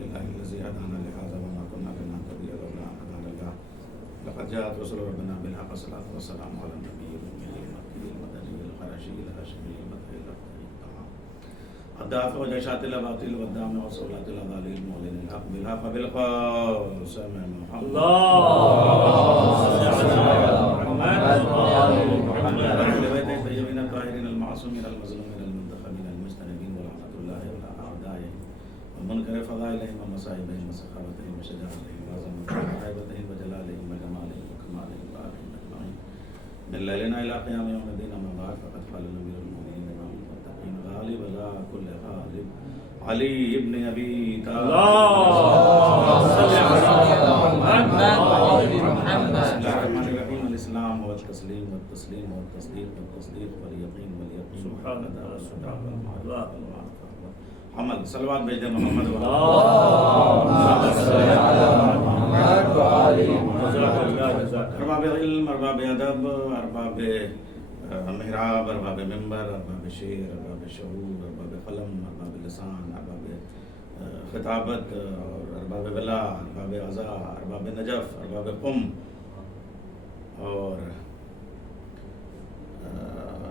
لله الذي هدانا لهذا وما كنا لنهتدي لولا أن هدانا الله لقد جاءت رسل ربنا بالحق والصلاة والسلام على النبي الأمي المكي المدني القرشي الهاشمي المدعي الأخضر التمام الدافع وجيشات الأباطيل والدامع وصولات الأضاليل المعلن الحق بالحق بالخاص محمد اللهم صل على محمد أهل بيت الطيبين الطاهرين المعصومين المظلومين المنتخبين المجتنبين ولعنة الله على أعدائهم ومنكر فضائلهم ومصائبهم وسخاوتهم وشجاعتهم وعظمتهم وهيبتهم وجلالهم وجمالهم وكمالهم وآلهم أجمعين من ليلنا إلى قيام يوم الدين أما بعد فقد قال الأمير المؤمنين إمام المتقين غالب لا كل غالب علي بن أبي طالب اللهم صل على محمد بسم الله الرحمن الرحيم الإسلام والتسليم والتسليم والتصديق والتصديق واليقين واليقين سبحان الله سبحان الله عمل صلوات بھیج دیں محمد اللهم صل على محمد وعلى ارباب علم ارباب ادب ارباب محراب ارباب منبر ارباب شعر ارباب شعور ارباب قلم ارباب لسان ارباب خطابت اور ارباب بلا ارباب عزا ارباب نجف ارباب قم اور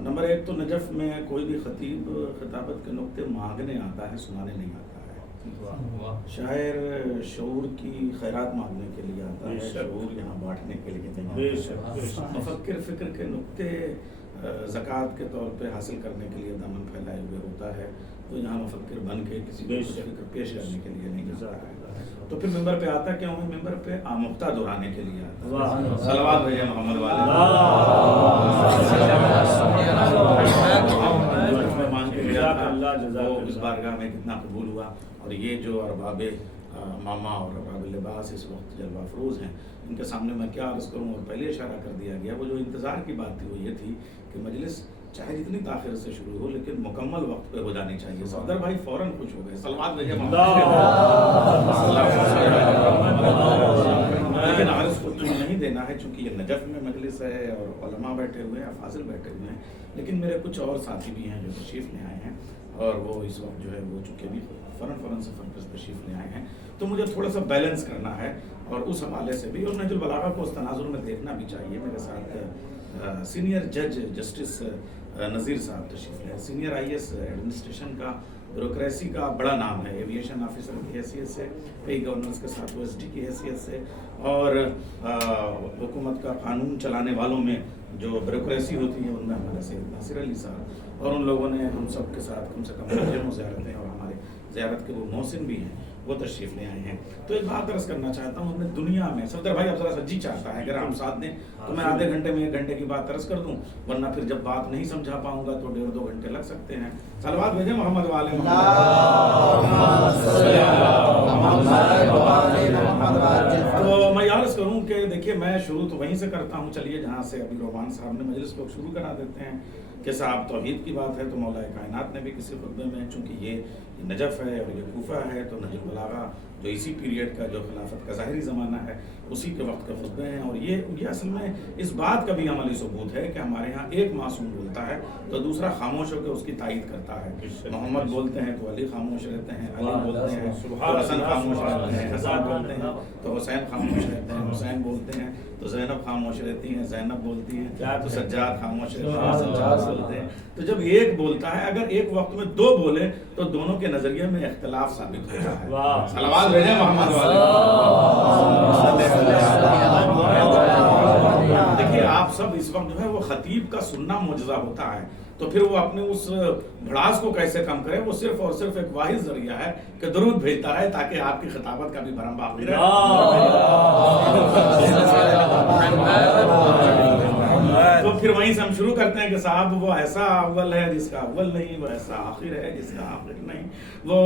نمبر ایک تو نجف میں کوئی بھی خطیب خطابت کے نقطے مانگنے آتا ہے، سنانے نہیں آتا ہے. شاعر شعور کی خیرات مانگنے کے لیے آتا ہے، شعور یہاں بانٹنے کے لیے نہیں آتا. مفکر فکر کے نقطے زکوٰۃ کے طور پہ حاصل کرنے کے لیے دامن پھیلائے ہوئے ہوتا ہے، تو یہاں مفکر بن کے کسی کو فکر پیش کرنے کے لیے نہیں جاتا ہے. تو پھر ممبر پہ آتا کیوں ہے؟ ممبر پہ آموختہ دہرانے کے لیے آتا ہے. صلوات بھیجیں محمد والے. مہمان کے گیا تھا وہ اس بارگاہ میں کتنا قبول ہوا. اور یہ جو ارباب ماما اور ارباب لباس اس وقت جلوہ افروز ہیں، ان کے سامنے میں کیا عرض کروں. اور پہلے اشارہ کر دیا گیا، وہ جو انتظار کی بات تھی وہ یہ تھی کہ مجلس چاہے جتنی تاخیر سے شروع ہو لیکن مکمل وقت پہ ہو جانی چاہیے. صدر بھائی فوراً خوش ہو گئے. صلوات بھیجیں لیکن عرض کو تو نہیں دینا ہے چونکہ یہ نجف میں مجلس ہے اور علماء بیٹھے ہوئے ہیں، افاضل بیٹھے ہوئے ہیں. لیکن میرے کچھ اور ساتھی بھی ہیں جو تشریف لے آئے ہیں اور وہ اس وقت جو ہے وہ چونکہ بھی فوراً سفر پر تشریف لے آئے ہیں، تو مجھے تھوڑا سا بیلنس کرنا ہے. اور اس حوالے سے بھی اور نہج البلاغہ کو اس تناظر میں دیکھنا بھی چاہیے. میرے ساتھ سینئر جج جسٹس نذیر صاحب تشریف لے، سینئر آئی ایس ایڈمنسٹریشن کا بیوروکریسی کا بڑا نام ہے، ایویشن آفیسر کی حیثیت سے، کئی گورنرز کے ساتھ او ایس ڈی کی حیثیت سے، اور حکومت کا قانون چلانے والوں میں جو بیوروکریسی ہوتی ہے ان میں ہمارے سید ناصر علی صاحب، اور ان لوگوں نے ہم سب کے ساتھ کم سے کم زیارتیں اور ہمارے زیارت کے وہ محسن بھی ہیں وہ تشریف لے آئے ہیں. تو ایک بات عرض کرنا چاہتا ہوں، اپنے دنیا میں صفدر بھائی اب ذرا سجی چاہتا ہے اگر ہم ساتھ دیں تو میں آدھے گھنٹے میں 1 گھنٹے کی بات عرض کر دوں، ورنہ پھر جب بات نہیں سمجھا پاؤں گا تو 1.5-2 گھنٹے لگ سکتے ہیں. صلوات بھیجیں محمد والے تو میں عرض کروں کہ دیکھیے میں شروع تو وہیں سے کرتا ہوں. چلیے جہاں سے ابھی رومان صاحب نے مجلس کو شروع کرا دیتے ہیں کہ صاحب توحید کی بات ہے تو مولا کائنات نے بھی کسی خطبے میں، چونکہ یہ نجف ہے اور یہ کوفہ ہے تو نہج البلاغہ جو اسی پیریڈ کا جو خلافت کا ظاہری زمانہ ہے اسی کے وقت کے خطبے ہیں. اور یہ اصل میں اس بات کا بھی عملی ثبوت ہے کہ ہمارے ہاں ایک معصوم بولتا ہے تو دوسرا خاموش ہو کے اس کی تائید کرتا ہے. محمد بولتے ہیں تو علی خاموش رہتے ہیں، علی بولتے ہیں تو حسن خاموش رہتے ہیں، حسن بولتے ہیں تو حسین خاموش رہتے ہیں، حسین بولتے ہیں تو زینب خاموش رہتی ہیں، زینب بولتی ہیں تو سجاد خاموش رہتے ہیں، سجاد بولتے ہیں. تو جب ایک بولتا ہے، اگر ایک وقت میں 2 بولے تو دونوں کے نظریے میں اختلاف ثابت ہوتا ہے. صلوات بھیجیں محمد والے. دیکھیے آپ سب اس وقت جو ہے وہ خطیب کا سننا معجزہ ہوتا ہے، تو پھر وہ اپنے اس بھڑاس کو کیسے کم کرے؟ وہ صرف اور صرف ایک واحد ذریعہ ہے کہ درود بھیجتا ہے تاکہ آپ کی خطابت کا بھی بھرم باقی رہے. تو پھر وہیں سے ہم شروع کرتے ہیں کہ صاحب وہ ایسا اول ہے جس کا اول نہیں، وہ ایسا آخر ہے جس کا آخر نہیں، وہ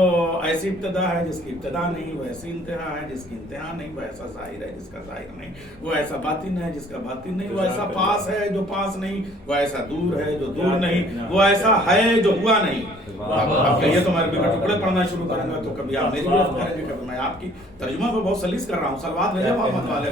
ایسی ابتدا ہے جس کی ابتدا نہیں، وہ ایسی انتہا ہے جس کی انتہا نہیں، وہ ایسا ظاہر ہے جس کا ظاہر نہیں، وہ ایسا باطن ہے جس کا باطن نہیں، وہ ایسا پاس ہے جو پاس نہیں، وہ ایسا دور ہے جو دور نہیں، وہ ایسا ہے جو ہوا نہیں. اب کہیے تو میں بھی ٹکڑے پڑھنا شروع کروں گا تو کبھی آپ میری بات کریں گے، کبھی میں آپ کی. ترجمہ کو بہت سلیس کر رہا ہوں. صلوات بھیجیں محمد والے.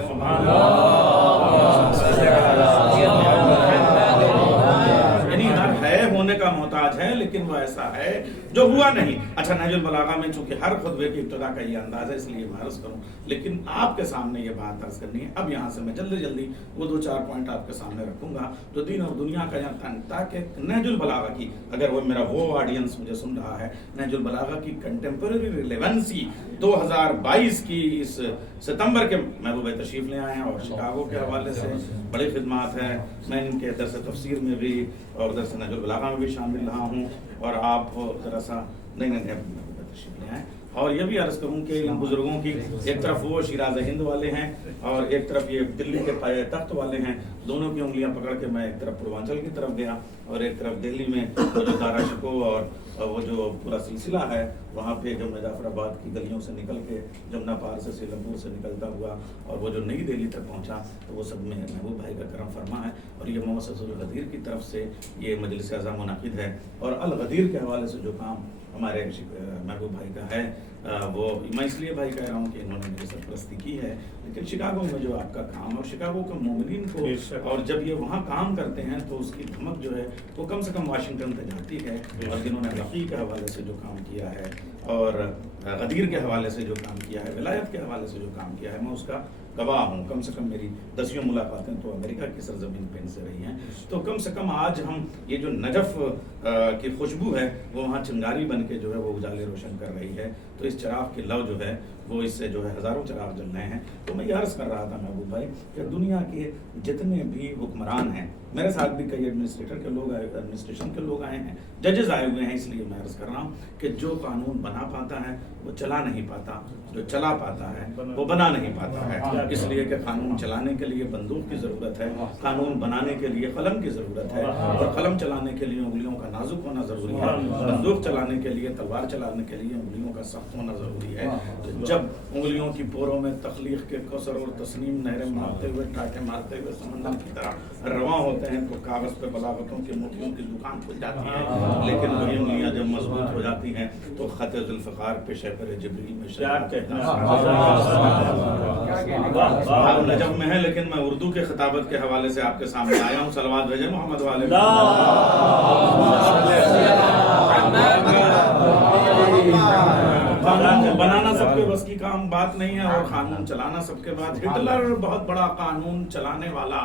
یعنی ہر ہے ہونے کا का मोहताज है, लेकिन वो ऐसा है जो हुआ नहीं। अच्छा, नहजुल बलागा में चूंकि हर खुतबे की इब्तिदा का ये अंदाज है, इसलिए मैं अर्ज करूं, लेकिन आपके सामने ये बात अर्ज करनी है। अब यहाँ से मैं जल्दी जल्दी वो 2-4 पॉइंट आपके सामने रखूंगा जो दीन और दुनिया का यहाँ, ताकि नहजुल बलागा की, अगर वो मेरा वो ऑडियंस मुझे सुन रहा है, नहजुल बलागा की कंटेम्पररी रिलेवेंसी 2022 की इस सितंबर के महबूब तशरीफ ले आए हैं और शिकागो के हवाले से बड़ी खिदमात है। मैं इनके दरस तफसीर में भी और दरस नहजुल बलागा में भी शामिल रहा हूँ, और आप ज़रा सा नई महबूब तशरीफ ले आए। और ये भी अर्ज करूँ कि इन बुजुर्गों की एक तरफ वो शिराज हिंद वाले हैं और एक तरफ ये दिल्ली के पाए तख्त वाले हैं, दोनों की उंगलियां पकड़ के मैं एक तरफ पूर्वांचल की तरफ गया और एक तरफ दिल्ली में वो जो दारा शिको और वो जो पूरा सिलसिला है वहाँ पे जब मैं जाफराबाद की गलियों से निकल के जमुना पार से सीलमपुर से निकलता हुआ और वो जो नई दिल्ली तक पहुँचा, तो वो सब में महबूब भाई का करम फरमा है। और ये मुअस्ससतुल गदीर की तरफ से ये मजलिस आज़ा मुनाकिद है, और अल गदीर के हवाले से जो काम हमारे महबूब भाई का है, वो मैं इसलिए भाई कह रहा हूँ कि इन्होंने मेरी सरपरस्ती की है, लेकिन शिकागो में जो आपका काम और शिकागो के मोमिनीन को, और जब ये वहाँ काम करते हैं तो उसकी धमक जो है वो कम से कम वाशिंगटन तक जाती है। और जिन्होंने रफ़ी के हवाले से जो काम किया है और गदीर के हवाले से जो काम किया है, विलायत के हवाले से जो काम किया है, मैं उसका गवाह हूँ। कम से कम मेरी 10 मुलाकातें तो अमेरिका की सरजमीन पे इनसे रही हैं, तो कम से कम आज हम ये जो नजफ़ की खुशबू है वो वहाँ चिंगारी बन के जो है वो उजाले रोशन कर रही है। तो इस चिराग की लव जो है वो इससे जो है हज़ारों चिराग जल रहे हैं। तो मैं ये अर्ज़ कर रहा था महबूब भाई कि दुनिया के जितने भी हुक्मरान हैं, मेरे साथ भी कई एडमिनिस्ट्रेटर के लोग आए, एडमिनिस्ट्रेशन के लोग आए हैं, जजेस आए हुए हैं, इसलिए मैं अर्ज़ कर रहा हूँ कि जो कानून बना पाता है वो चला नहीं पाता, जो चला पाता है वो बना नहीं पाता है। इसलिए कि कानून चलाने के लिए बंदूक की ज़रूरत है, कानून बनाने के लिए कलम की ज़रूरत है, और कलम चलाने के लिए उंगलियों का नाजुक होना ज़रूरी है, बंदूक चलाने के लिए, तलवार चलाने के लिए उंगलियों का सख्त होना ज़रूरी है। तो जब उंगलियों की पोरों में तख्लीक के कौसर और तस्नीम नहरें मारते हुए, टाटे मारते हुए समंदर की तरह रवां होते हैं, तो कागज़ पे बलागतों की मोतियों की दुकान खुल जाती है, लेकिन वही उंगलियां जब मजबूत हो जाती हैं तो ख़त ज़ुल्फ़िकार पे शफ़र जिब्रील में नजफ़ में है। लेकिन मैं उर्दू के खिताबत के हवाले से आपके सामने आया हूँ। सलवात भेजे मोहम्मद वाले। कानून बनाना सबके बस की काम बात नहीं है, और कानून चलाना सबके बाद। हिटलर बहुत बड़ा कानून चलाने वाला,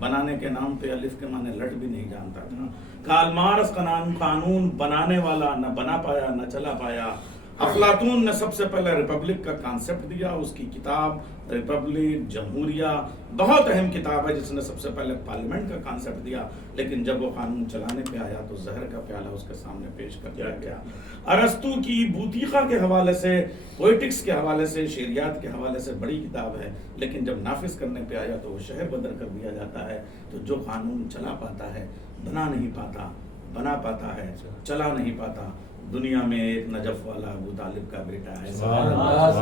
बनाने के नाम पे अलिफ के माने लट भी नहीं जानता था। कार्ल मार्क्स का नाम कानून बनाने वाला न बना पाया न चला पाया। अफलातून ने सबसे पहले रिपब्लिक का कॉन्सेप्ट दिया, उसकी किताब रिपब्लिक जमहूरिया बहुत अहम किताब है, जिसने सबसे पहले पार्लियामेंट का कॉन्सेप्ट दिया। लेकिन जब वो कानून चलाने पे आया तो जहर का प्याला उसके सामने पेश कर दिया गया। अरस्तु की बूतीका के हवाले से, पोइटिक्स के हवाले से, शेरियात के हवाले से बड़ी किताब है, लेकिन जब नाफिज करने पे आया तो वो शहर बदर कर दिया जाता है। तो जो कानून चला पाता है बना नहीं पाता, बना पाता है चला नहीं पाता। दुनिया में एक नजफ वाला अबू तालिब का बेटा है,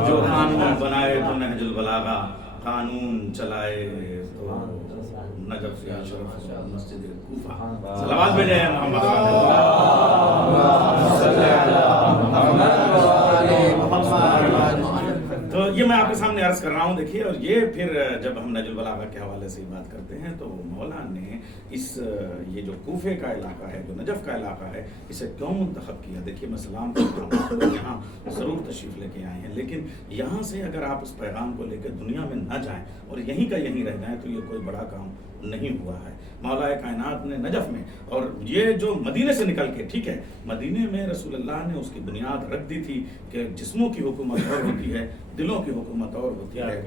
जो कानून बनाए तो नहजुल बलागा, कानून चलाए तो नजफ या अशरफ मस्जिद कूफा। सलावत भेजे हैं मोहम्मद तो ये मैं आपके सामने अर्ज कर रहा हूँ। देखिए, और ये फिर जब हम नहजुल बलागा के हवाले से बात करते हैं तो मौला ने इस ये जो कूफे का इलाका है, जो नजफ का इलाका है, इसे क्यों मुंतखब किया। देखिए, मैं सलाम करता हूँ, यहाँ ज़रूर तशरीफ़ लेके आए हैं, लेकिन यहाँ से अगर आप इस पैगाम को लेकर दुनिया में न जाएं और यहीं का यहीं रह जाएं तो ये कोई बड़ा काम नहीं हुआ है। मौलाए कायनात ने नजफ में, और ये जो मदीने से निकल के, ठीक है, मदीने में रसूलुल्लाह ने उसकी बुनियाद रख दी थी कि जिस्मों की हुकूमत और होती है, दिलों की हुकूमत और होती है,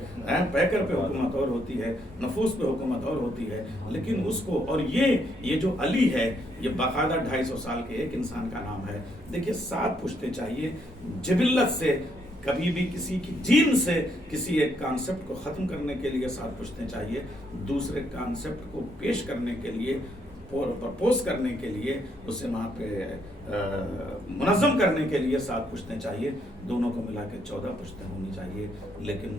पैकर पे हुकूमत और होती है, नफूस पे हुकूमत और होती है। लेकिन उसको, और ये जो अली है, ये बाकायदा 250 साल के एक इंसान का नाम है। देखिए, 7 पुश्तें चाहिए जिबिल्लत से, कभी भी किसी की जीन से किसी एक कॉन्सेप्ट को ख़त्म करने के लिए 7 पुश्तें चाहिए, दूसरे कॉन्सेप्ट को पेश करने के लिए, प्रपोज करने के लिए, उसे वहाँ पे मुनज़्ज़म करने के लिए 7 पुश्तें चाहिए। दोनों को मिला के 14 पुश्तें होनी चाहिए। लेकिन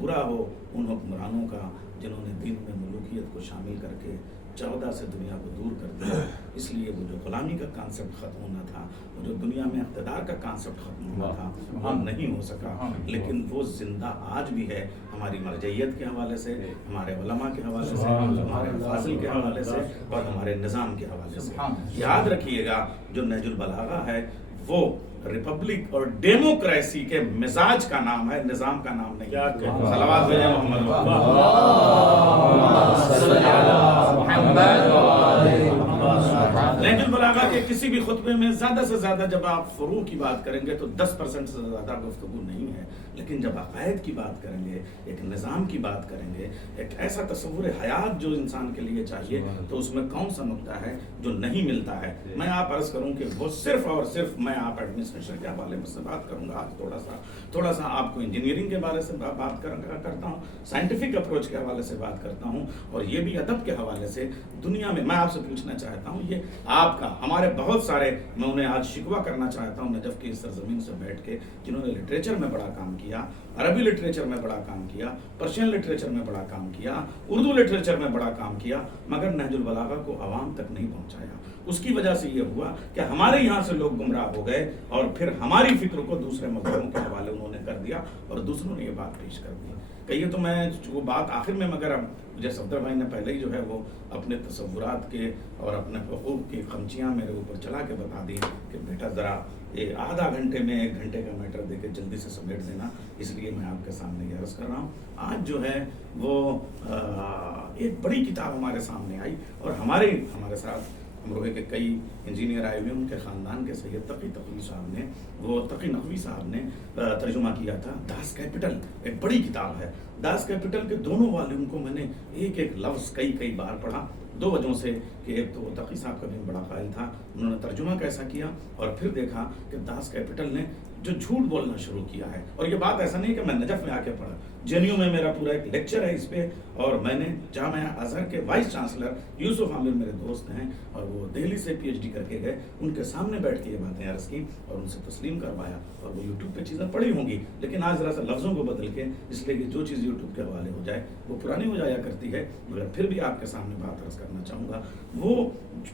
बुरा हो उन हुक्मरानों का जिन्होंने दीन में मलूकियत को शामिल करके 14 से दुनिया को दूर कर दिया। इसलिए वो जो गुलामी का कॉन्सेप्ट ख़त्म होना था, वो जो दुनिया में इक़्तिदार का कॉन्सेप्ट ख़त्म होना था, वो नहीं हो सका। लेकिन वो ज़िंदा आज भी है, हमारी मरजइयत के हवाले से, हमारे उलमा के हवाले से, हमारे फासिल के हवाले से और हमारे निज़ाम के हवाले से। याद रखिएगा, जो नहजुल बलागा है वो रिपब्लिक और डेमोक्रेसी के मिजाज का नाम है, निज़ाम का नाम नहीं है। सलावत भेजें मोहम्मद। नहजुल बलागा के किसी भी खुतबे में ज़्यादा से ज़्यादा जब आप फ़ुरू की बात करेंगे तो 10% से ज़्यादा गुफ्तगू नहीं है, लेकिन जब अक़ायद की बात करेंगे, एक निज़ाम की बात करेंगे, एक ऐसा तसव्वुर हयात जो इंसान के लिए चाहिए, तो उसमें कौन सा नुक्ता है जो नहीं मिलता है। मैं आप अर्ज़ करूँ कि वो सिर्फ और सिर्फ मैं आप एडमिनिस्ट्रेशन के हवाले में से बात करूँगा आज, थोड़ा सा आपको इंजीनियरिंग के बारे से बात करता हूँ, साइंटिफिक अप्रोच के हवाले से बात करता हूँ, और ये भी अदब के हवाले से। दुनिया में मैं आपसे पूछना चाहता हूँ, ये आपका, हमारे बहुत सारे, मैं उन्हें आज शिकवा करना चाहता हूँ नजफ़ की इस सरज़मीन से बैठ के, जिन्होंने लिटरेचर में बड़ा काम किया, अरबी लिटरेचर में बड़ा काम किया, पर्शियन लिटरेचर में बड़ा काम किया, उर्दू लिटरेचर में बड़ा काम किया, मगर नहजुल बलागा को आवाम तक नहीं पहुंचाया। उसकी वजह से ये हुआ कि हमारे यहाँ से लोग गुमराह हो गए और फिर हमारी फिक्र को दूसरे मज़हबों के हवाले उन्होंने कर दिया और दूसरों ने ये बात पेश कर दी। कहिए तो मैं वो बात आखिर में, मगर अब मुझे सफदर भाई ने पहले ही जो है वो अपने तसव्वुरात के और अपने हुकूक की खमचियाँ मेरे ऊपर चला के बता दी कि बेटा ज़रा ये आधा घंटे में 1 घंटे का मैटर दे के जल्दी से समेट देना, इसलिए मैं आपके सामने ये अर्ज़ कर रहा हूँ। आज जो है वो एक बड़ी किताब हमारे सामने आई और हमारे साथ अमरोहे के कई इंजीनियर आए हुए, उनके ख़ानदान के सैयद तकी नकवी साहब ने तर्जुमा किया था। दास कैपिटल एक बड़ी किताब है। दास कैपिटल के दोनों वॉल्यूम को मैंने एक एक लफ्ज़ कई बार पढ़ा, 2 वजहों से कि एक तो वो तकी साहब का भी बड़ा कायल था, उन्होंने तर्जुमा कैसा किया, और फिर देखा कि दास कैपिटल ने जो झूठ बोलना शुरू किया है। और ये बात ऐसा नहीं कि मैं नजफ़ में आके पढ़ा, जेएनयू में मेरा पूरा एक लेक्चर है इस पे, और मैंने जामिया अज़हर के वाइस चांसलर यूसुफ आमिर मेरे दोस्त हैं और वो दिल्ली से पीएचडी करके गए, उनके सामने बैठ के ये बातें अर्ज़ की और उनसे तस्लीम करवाया। और वो यूट्यूब पे चीज़ें पड़ी होंगी, लेकिन आज ज़रा सा लफ्ज़ों को बदल के, इसलिए कि जो चीज़ यूट्यूब के हवाले हो जाए वो पुरानी हो जाया करती है, मगर फिर भी आपके सामने बात अर्ज़ करना चाहूँगा। वो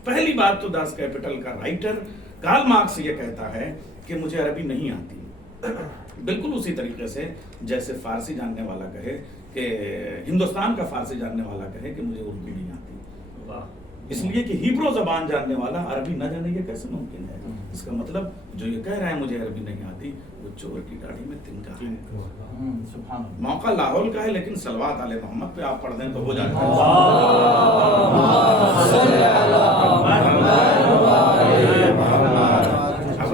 पहली बात तो दास कैपिटल का राइटर कार्ल मार्क्स ये कहता है कि मुझे अरबी नहीं आती, बिल्कुल उसी तरीके से जैसे फारसी जानने वाला कहे कि हिंदुस्तान का फारसी जानने वाला कहे कि मुझे उर्दू नहीं आती। इसलिए कि हिब्रू ज़बान जानने वाला अरबी न जाने, ये कैसे मुमकिन है? इसका मतलब जो ये कह रहा है मुझे अरबी नहीं आती, वो चोर की दाढ़ी में तिनका है। मौका लाहौल का है, लेकिन सलवात आले मोहम्मद पे आप पढ़ दें तो हो जाता है।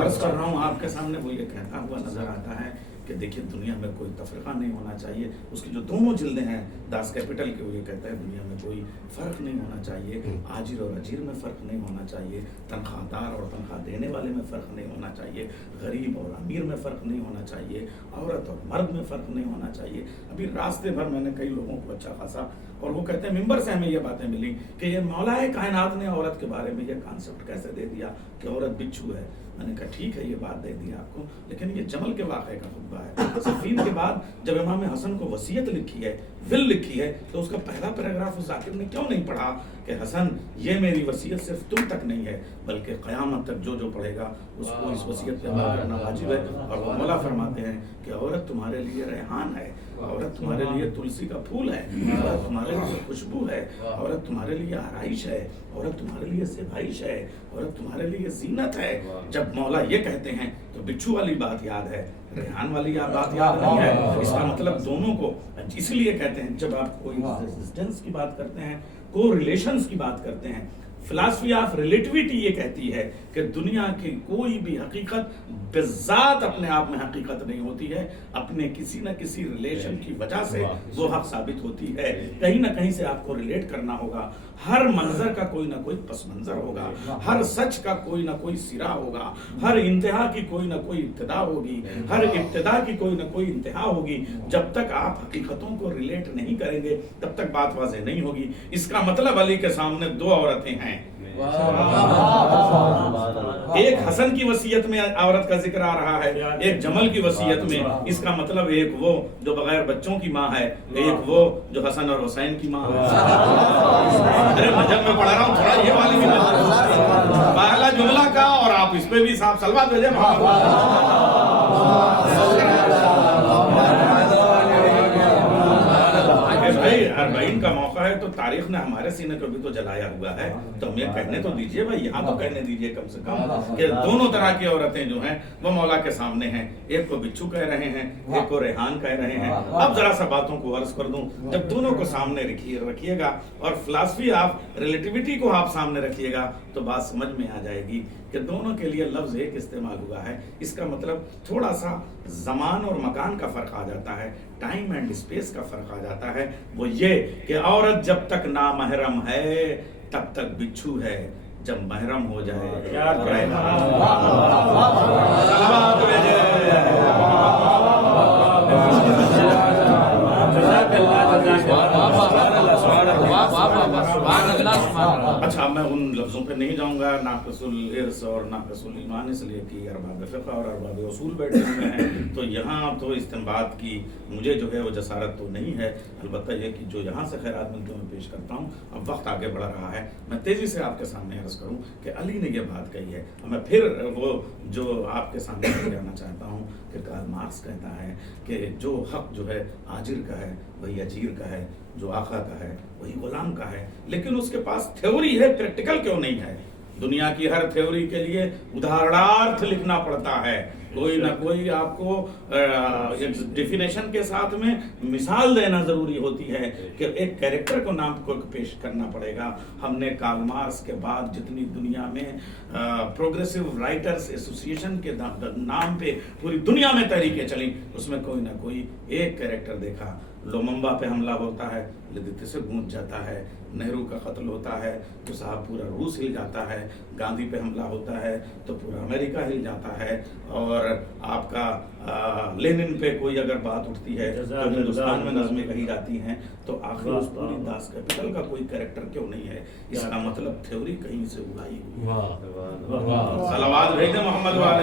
अर्ज़ कर रहा हूँ आपके सामने, वो ये कहता हुआ नजर आता है कि देखिए दुनिया में कोई तफरीक़ा नहीं होना चाहिए। उसकी जो दोनों जिल्दें हैं दास कैपिटल के, वो ये कहता है दुनिया में कोई फ़र्क नहीं होना चाहिए, आजिर और अजीर में फ़र्क नहीं होना चाहिए, तनख्वाहदार और तनख्वाह देने वाले में फ़र्क नहीं होना चाहिए, गरीब और अमीर में फ़र्क नहीं होना चाहिए, औरत और मर्द में फ़र्क नहीं होना चाहिए। अभी रास्ते भर मैंने कई लोगों को अच्छा खासा, और वो कहते हैं मिंबर से हमें ये बातें मिली कि ये मौलाए कायनात ने औरत के बारे में ये कॉन्सेप्ट कैसे दे दिया कि औरत बिच्छू है। मैंने कहा ठीक है, ये बात दे दी आपको, लेकिन ये जमल के वाक़े का खुतबा है। सफ़ीन के बाद जब इमाम हसन को वसीयत लिखी है, विल लिखी है, तो उसका पहला पैराग्राफ उस ज़ाकिर ने क्यों नहीं पढ़ा कि हसन ये मेरी वसीयत सिर्फ तुम तक नहीं है, बल्कि क़यामत तक जो पढ़ेगा उसको इस वसीयत पे अमल करना वाजिब है। और वो मौला फरमाते हैं कि औरत तुम्हारे लिए रेहान है, औरत तुम्हारे लिए तुलसी का फूल है, औरत तुम्हारे लिए खुशबू है, औरत तुम्हारे लिए आराइश है, औरत तुम्हारे लिए ज़ेबाइश है, औरत तुम्हारे लिए ज़ीनत है। जब मौला ये कहते हैं तो बिच्छू वाली बात याद है, रेहान वाली बात याद नहीं है। इसका मतलब दोनों को, इसलिए कहते हैं जब आप कोई रेजिस्टेंस की बात करते हैं, को रिलेशंस की बात करते हैं, फिलॉसफी ऑफ रिलेटिविटी ये कहती है कि दुनिया की कोई भी हकीकत बिज़ात अपने आप में हकीकत नहीं होती है, अपने किसी न किसी रिलेशन की वजह से वो हक साबित होती है। कहीं ना कहीं से आपको रिलेट करना होगा। हर मंजर का कोई ना कोई पस मंजर होगा, हर सच का कोई ना कोई सिरा होगा, हर इंतहा की कोई ना कोई इब्तिदा होगी, हर इब्तिदा की कोई ना कोई इंतहा होगी। जब तक आप हकीकतों को रिलेट नहीं करेंगे तब तक बात वाज़ेह नहीं होगी। इसका मतलब अली के सामने 2 औरतें हैं, ایک حسن کی وصیت میں عورت کا ذکر آ رہا ہے، ایک جمل کی وصیت میں. اس کا مطلب ایک وہ جو بغیر بچوں کی ماں ہے، ایک وہ جو حسن اور حسین کی ماں ہے. ارے مجھب میں پڑھ رہا ہوں، تھوڑا یہ والی بھی پہلا جملہ کا، اور آپ اس پہ بھی صاحب سلوات بھیجیں. بھائی اربعین کا موقع ہے تو تاریخ نے ہمارے سینے کو بھی تو جلایا ہوا ہے، تو ہمیں کہنے تو دیجئے بھائی، یہاں تو کہنے دیجئے کم سے کم کہ دونوں طرح کی عورتیں جو ہیں وہ مولا کے سامنے ہیں. ایک کو بچھو کہہ رہے ہیں، ایک کو ریحان کہہ رہے ہیں. اب ذرا سا باتوں کو عرض کر دوں، جب دونوں کو سامنے رکھیے گا اور فلسفی آف ریلیٹیوٹی کو آپ سامنے رکھیے گا تو بات سمجھ میں آ جائے گی کہ دونوں کے لیے لفظ ایک استعمال ہوا ہے. اس کا مطلب تھوڑا سا زمان اور مکان کا فرق آ جاتا ہے، ٹائم اینڈ اسپیس کا فرق آ جاتا ہے. وہ یہ کہ عورت جب تک نامحرم ہے تب تک بچھو ہے، جب محرم ہو جائے اچھا میں ان لفظوں پہ نہیں جاؤں گا. ناقص الارث اور ناقص الایمان اس لیے کہ ارباب فقہ اور ارباب اصول بیٹھے ہوئے ہیں، تو یہاں تو استنباط کی مجھے جو ہے وہ جسارت تو نہیں ہے. البتہ یہ کہ جو یہاں سے خیرات ملتے میں پیش کرتا ہوں. اب وقت آگے بڑھ رہا ہے، میں تیزی سے آپ کے سامنے عرض کروں کہ علی نے یہ بات کہی ہے. میں پھر وہ جو آپ کے سامنے کہنا چاہتا ہوں کہ کارل مارکس کہتا ہے کہ جو حق جو ہے آجر کا ہے وہی اجیر کا ہے، جو آقا کا ہے وہی غلام کا ہے. لیکن اس کے پاس تھیوری ہے، پریکٹیکل کیوں نہیں ہے؟ دنیا کی ہر تھیوری کے لیے ادھارارتھ لکھنا پڑتا ہے، کوئی نہ کوئی آپ کو ڈیفینیشن کے ساتھ میں مثال دینا ضروری ہوتی ہے کہ ایک کیریکٹر کو نام کو پیش کرنا پڑے گا. ہم نے کارل مارکس کے بعد جتنی دنیا میں پروگریسو رائٹرز ایسوسیشن کے نام پہ پوری دنیا میں تحریکیں چلیں، اس میں کوئی نہ کوئی ایک کیریکٹر دیکھا. لوممبا پہ حملہ ہوتا ہے، لدھت سے گونج جاتا ہے. نہرو کا قتل ہوتا ہے تو صاحب پورا روس ہل جاتا ہے. گاندھی پہ حملہ ہوتا ہے تو پورا امریکہ ہل جاتا ہے. اور آپ کا لینن پہ کوئی اگر بات اٹھتی ہے تو ہندوستان میں نظمیں کہی جاتی ہیں. تو آخر اس پوری داس کیپٹل کا کوئی کیریکٹر کیوں نہیں ہے؟ اس کا مطلب تھیوری کہیں سے اڑائی ہوئی. صلوات بھیجیں محمد والے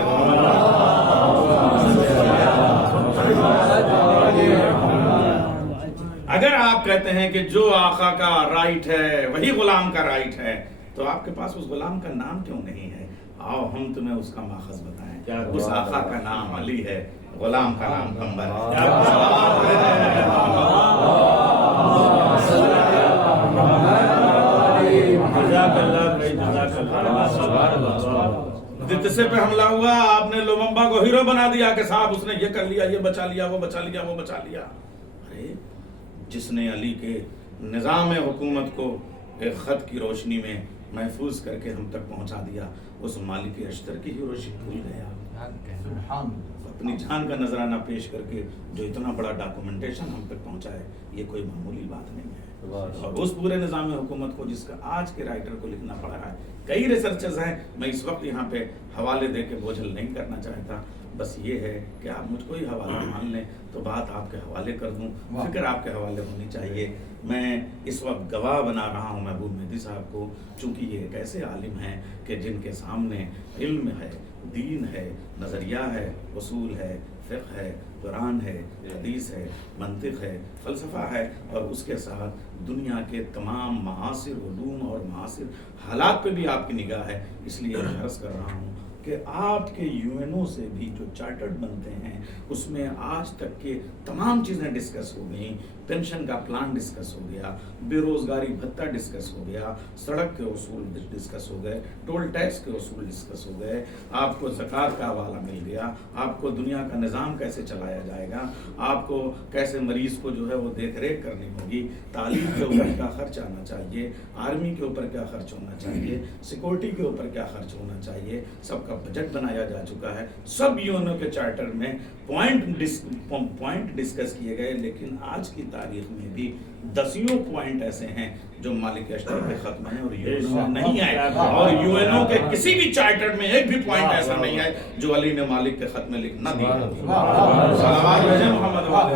اگر آپ کہتے ہیں کہ جو آقا کا رائٹ ہے وہی غلام کا رائٹ ہے، تو آپ کے پاس اس غلام کا نام کیوں نہیں ہے؟ آؤ ہم تمہیں اس کا ماخذ بتائیں. اس آقا کا نام علی ہے، غلام کا نام قمبر ہے. دتسے پہ حملہ ہوا، آپ نے لوممبا کو ہیرو بنا دیا کہ صاحب اس نے یہ کر لیا، یہ بچا لیا، وہ بچا لیا، وہ بچا لیا. ارے جس نے علی کے نظام حکومت کو ایک خط کی روشنی میں محفوظ کر کے ہم تک پہنچا دیا، اس مالک اشتر کی ہیروشپ بھول گیا. اپنی جان کا نذرانہ پیش کر کے جو اتنا بڑا ڈاکومنٹیشن ہم تک پہنچا ہے، یہ کوئی معمولی بات نہیں ہے. اور اس پورے نظام حکومت کو جس کا آج کے رائٹر کو لکھنا پڑ رہا ہے، کئی ریسرچز ہیں، میں اس وقت یہاں پہ حوالے دے کے بوجھل نہیں کرنا چاہتا. بس یہ ہے کہ آپ مجھ کو ہی حوالہ مان لیں تو بات آپ کے حوالے کر دوں، فکر آپ کے حوالے ہونی چاہیے. میں اس وقت گواہ بنا رہا ہوں محبوب مہدی صاحب کو، چونکہ یہ ایک ایسے عالم ہیں کہ جن کے سامنے علم ہے، دین ہے، نظریہ ہے، اصول ہے، فقہ ہے، قرآن ہے، حدیث ہے، منطق ہے، فلسفہ ہے، اور اس کے ساتھ دنیا کے تمام معاصر علوم اور معاصر حالات پہ بھی آپ کی نگاہ ہے. اس لیے میں عرض کر رہا ہوں کہ آپ کے یو این او سے بھی جو چارٹرڈ بنتے ہیں اس میں آج تک کے تمام چیزیں ڈسکس ہو گئیں. پینشن کا پلان ڈسکس ہو گیا، بے روزگاری بھتہ ڈسکس ہو گیا، سڑک کے اصول ڈسکس ہو گئے، ٹول ٹیکس کے اصول ڈسکس ہو گئے، آپ کو زکوٰۃ کا حوالہ مل گیا، آپ کو دنیا کا نظام کیسے چلایا جائے گا، آپ کو کیسے مریض کو جو ہے وہ دیکھ ریکھ کرنی ہوگی، تعلیم کے اوپر کیا خرچ آنا چاہیے، آرمی کے اوپر کیا خرچ ہونا چاہیے، سیکورٹی کے اوپر کیا خرچ ہونا چاہیے، سب کا بجٹ بنایا جا چکا ہے. سب یونو کے چارٹر میں پوائنٹ ڈسکس کیے گئے. لیکن آج کی تاریخ میں بھی دسیوں پوائنٹ ایسے ہیں جو مالک اشتر کے خط میں ہیں اور یو این او نہیں ہے، اور یو این او کے کسی بھی چارٹر میں ایک بھی پوائنٹ ایسا نہیں ہے جو علی نے مالک کے خط میں لکھنا دیا. صلوات بھیجیں محمد والے.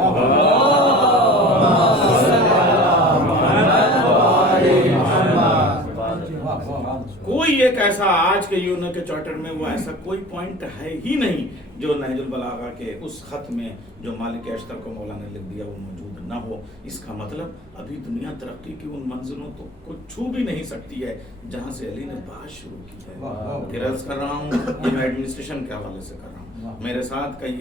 ऐसा आज के यूनो के चार्टर में वो ऐसा कोई पॉइंट है ही नहीं जो नहजुल बलागा के उस खत में जो मालिक अशतर को मौला ने लिख दिया वो मौजूद ना हो। इसका मतलब अभी दुनिया तरक्की की उन मंजिलों तो को छू भी नहीं सकती है जहाँ से अली ने बात शुरू की है। गिरज कर रहा हूँ, ये मैं एडमिनिस्ट्रेशन के हवाले से कर रहा हूँ। मेरे साथ कई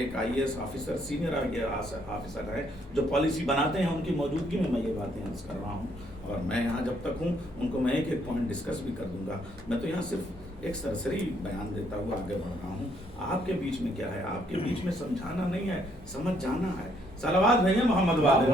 एक IAS officer, senior IAS officer है जो पॉलिसी बनाते हैं, उनकी मौजूदगी में मैं ये बातें अर्ज कर रहा हूँ। और मैं यहाँ जब तक हूँ उनको मैं एक एक पॉइंट डिस्कस भी कर दूंगा। मैं तो यहाँ सिर्फ एक सरसरी बयान देता हुआ आगे बढ़ रहा हूँ। आपके बीच में क्या है, आपके बीच में समझाना नहीं है, समझ जाना है। सलावत भैया मोहम्मद वाले।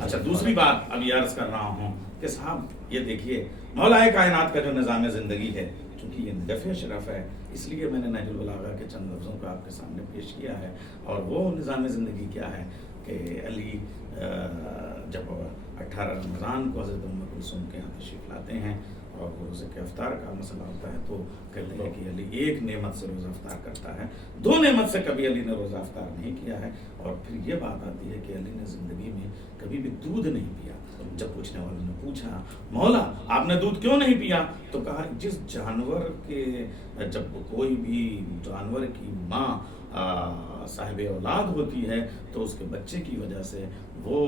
अच्छा, दूसरी बात अभी अर्ज कर रहा हूँ कि साहब ये देखिए, मौलाए कायनात का जो निज़ाम ज़िंदगी है, चूँकि ये नजफ़ शरफ है, इसलिए मैंने नहजुल बलागा के चंद लफ्ज़ों को आपके सामने पेश किया है। और वो निज़ाम ज़िंदगी क्या है कि अली जब 18 रमज़ान को हज़रत उम्मे कुलसूम के यहाँ तशरीफ़ लाते हैं और वो रोज़े के अफ्तार का मसला होता है, तो कहते हैं कि अली एक नेमत से रोज़ा अफ्तार करता है, दो नेमत से कभी अली ने रोज़ा अफ्तार नहीं किया है। और फिर ये बात आती है कि अली ने ज़िंदगी में कभी भी दूध नहीं पिया। जब पूछने वालों ने पूछा, मौला आपने दूध क्यों नहीं पिया, तो कहा जिस जानवर के, जब कोई भी जानवर की माँ साहिब औलाद होती है तो उसके बच्चे की वजह से वो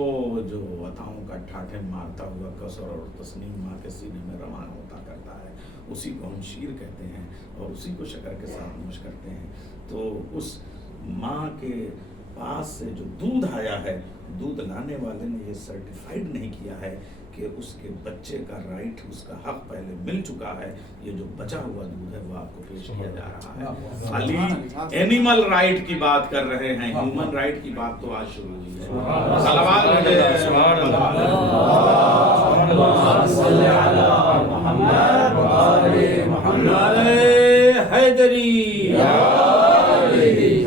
जो अताओं का ठाठे मारता हुआ कसर और तस्नीम माँ के सीने में रवाना होता करता है, उसी को हम शीर कहते हैं और उसी को शक्कर के साथ नोश करते हैं। तो उस माँ के पास से जो दूध आया है, दूध लाने वाले ने ये सर्टिफाइड नहीं किया है कि उसके बच्चे का राइट, उसका हक पहले मिल चुका है। ये जो बचा हुआ दूध है वो आपको पेश किया जा रहा है। खाली एनिमल राइट की बात कर रहे हैं, ह्यूमन राइट की बात तो आज शुरू हुई है।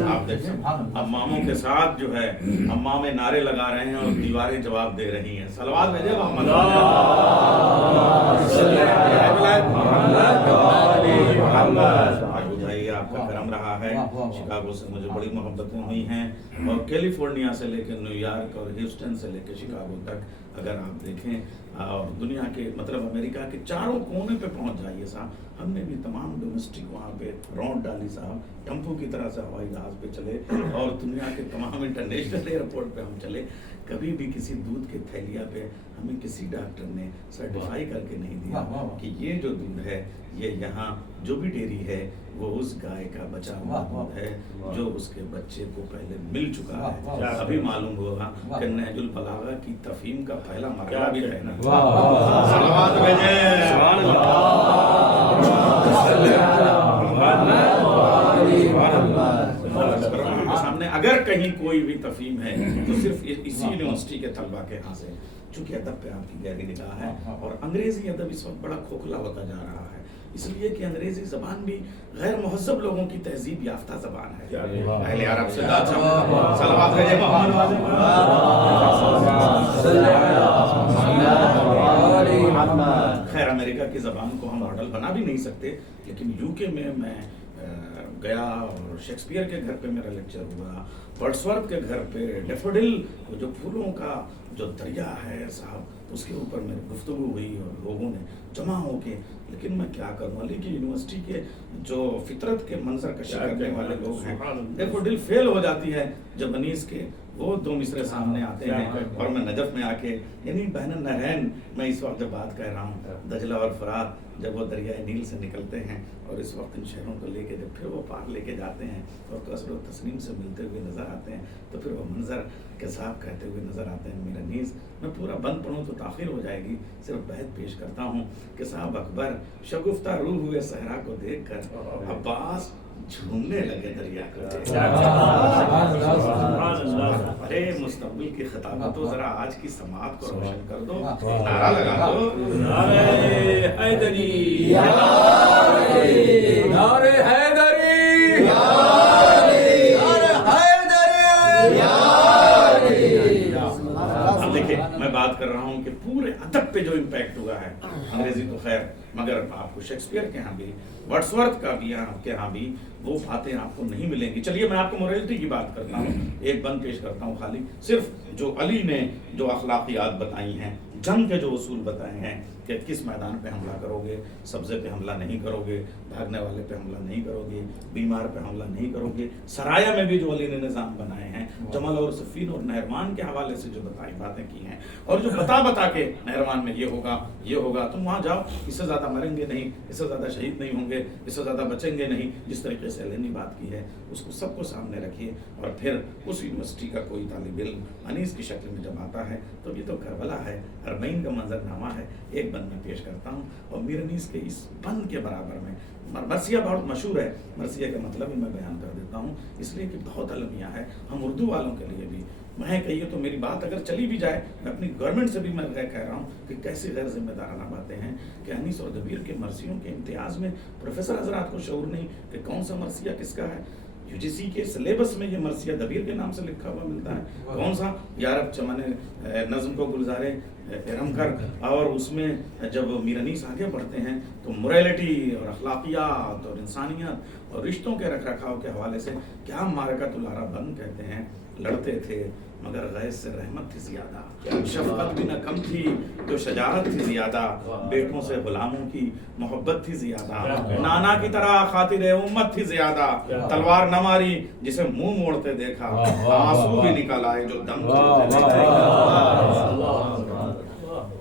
आप देखें, अम्मामों के साथ जो है अम्मामें नारे लगा रहे हैं और दीवारें जवाब दे रही हैं। सलवात भेजे मोहम्मद। आपका करम रहा है। शिकागो से मुझे बड़ी मोहब्बतें हुई हैं और कैलिफोर्निया से लेकर न्यूयॉर्क और ह्यूस्टन से लेकर शिकागो तक अगर आप देखें और दुनिया के मतलब अमेरिका के चारों कोने पे पहुंच जाइए साहब। हमने भी तमाम डोमेस्टिक वहाँ पे रौंड डाली साहब, टम्पू की तरह से हवाई जहाज पे चले और दुनिया के तमाम इंटरनेशनल एयरपोर्ट पे हम चले। कभी भी किसी दूध के थैलिया पे हमें किसी डॉक्टर ने सर्टिफाई करके नहीं दिया कि ये जो दूध है ये यहाँ जो भी डेयरी है वो उस गाय का बचा हुआ दूध है जो उसके बच्चे को पहले मिल चुका है। अभी मालूम होगा कि नहजुल बलागा की तफहीम का पहला मरहला भी है ना। सलावत सामने अगर कहीं कोई भी तफहीम है तो सिर्फ इसी यूनिवर्सिटी के तलबा के यहाँ से, चूंकि अदब पे आपकी गहरी निगाह है और अंग्रेजी अदब इस वक्त बड़ा खोखला होता जा रहा है, इसलिए कि अंग्रेजी जबान भी गैर मुहज़्ज़ब लोगों की तहजीब याफ्ता जबान है। अहले अरब से सलावत भेजे मोहम्मद। खैर अमेरिका की जबान को हम मॉडल बना भी नहीं सकते, लेकिन यूके में मैं गया और शेक्सपियर के घर पे मेरा लेक्चर हुआ, वर्ड्सवर्थ के घर पे डेफोडिल जो फूलों का जो दरिया है साहब, उसके ऊपर मेरी गुफ्तगू हुई और लोगों ने जमा होके। लेकिन मैं क्या करूँ, अली की यूनिवर्सिटी के जो फितरत के मंजर कशी करने वाले लोग हैं, डेफोडिल फेल हो जाती है जब अनीस के वो दो मिसरे सामने आते हैं और मैं नजफ में आके, यानी बहन नहरैन, मैं इस वक्त जब बात कर रहा हूँ, दजला और फरात जब वो दरियाए नील से निकलते हैं और इस वक्त इन शहरों को लेके जब फिर वो पार लेके जाते हैं और कसर और तस्नीम से मिलते हुए नज़र आते हैं, तो फिर वो मंजर के साथ कहते हुए नज़र आते हैं, मेरा नीज़ मैं पूरा बंद पढ़ूँ तो ताख़िर हो जाएगी, सिर्फ बहत पेश करता हूँ कि साहब अकबर शगुफ्ता रूह हुए सहरा को देख कर अब्बास झूमने लगे दरिया को। अरे मुस्तकबिल की खिताबत तो जरा आज की समात को रोशन कर दो, नारा लगा दो, नारे हैदरी, नारे हैदरी, अब देखिए मैं बात कर रहा हूँ कि पूरे अदब पे जो इम्पैक्ट हुआ है, अंग्रेजी तो खैर मगर आपको शेक्सपियर के यहाँ भी, वर्ड्सवर्थ का भी यहाँ के यहाँ भी वो बातें आपको नहीं मिलेंगी। चलिए मैं आपको मोरालिटी की बात करता हूँ, एक बंद पेश करता हूँ खाली, सिर्फ जो अली ने जो अखलाकियात बताई हैं, जंग के जो उसूल बताए हैं कि किस मैदान पे हमला करोगे, सब्जे पे हमला नहीं करोगे, भागने वाले पे हमला नहीं करोगे, बीमार पे हमला नहीं करोगे, सराया में भी जो अली ने निज़ाम बनाए हैं, जमल और सफीन और नहरमान के हवाले से जो बताई बातें की हैं, और जो बता के नहरमान में ये होगा, तुम वहाँ जाओ, इससे ज़्यादा मरेंगे नहीं, इससे ज़्यादा शहीद नहीं होंगे, इससे ज़्यादा बचेंगे नहीं, जिस तरीके से अली ने बात की है उसको सबको सामने रखिए। और फिर उस यूनिवर्सिटी का कोई तालिब इल्म अनीस की शक्ल में जब आता है तो ये तो करबला है, अरबईन का मंजरनामा है, एक बंद में पेश करता हूँ। और मीर अनीस के इस बंद के बराबर में मरसिया बहुत मशहूर है, मरसिया का मतलब ही मैं बयान कर देता हूँ, इसलिए कि बहुत अलमिया है हम उर्दू वालों के लिए भी। मैं कहिए तो मेरी बात अगर चली भी जाए, मैं अपनी गवर्नमेंट से भी मैं कह रहा हूँ कि कैसे गैर जिम्मेदाराना बातें हैं कि अनीस और दबीर के मरसियों के इम्तियाज़ में प्रोफेसर हजरात को शऊर नहीं कि कौन सा मरसिया किसका है। यूजीसी के सिलेबस में ये मरसिया दबीर के नाम से लिखा हुआ मिलता है, कौन सा यारब चमने नज़म को गुलजारे इरम कर, और उसमें जब मीर अनीस आगे बढ़ते हैं तो मोरालिटी और अखलाकियात और इंसानियत और रिश्तों के रख रखाव के हवाले से क्या मारकतुल अरब कहते हैं, लड़ते थे मगर गैस से रहमत थी ज्यादा, शफकत भी न कम थी तो शजाअत थी ज्यादा, बेटों से गुलामों की मोहब्बत थी ज्यादा, नाना की तरह खातिर उम्मत थी ज्यादा, तलवार न मारी जिसे मुंह मोड़ते देखा, आंसू भी निकल आए जो दम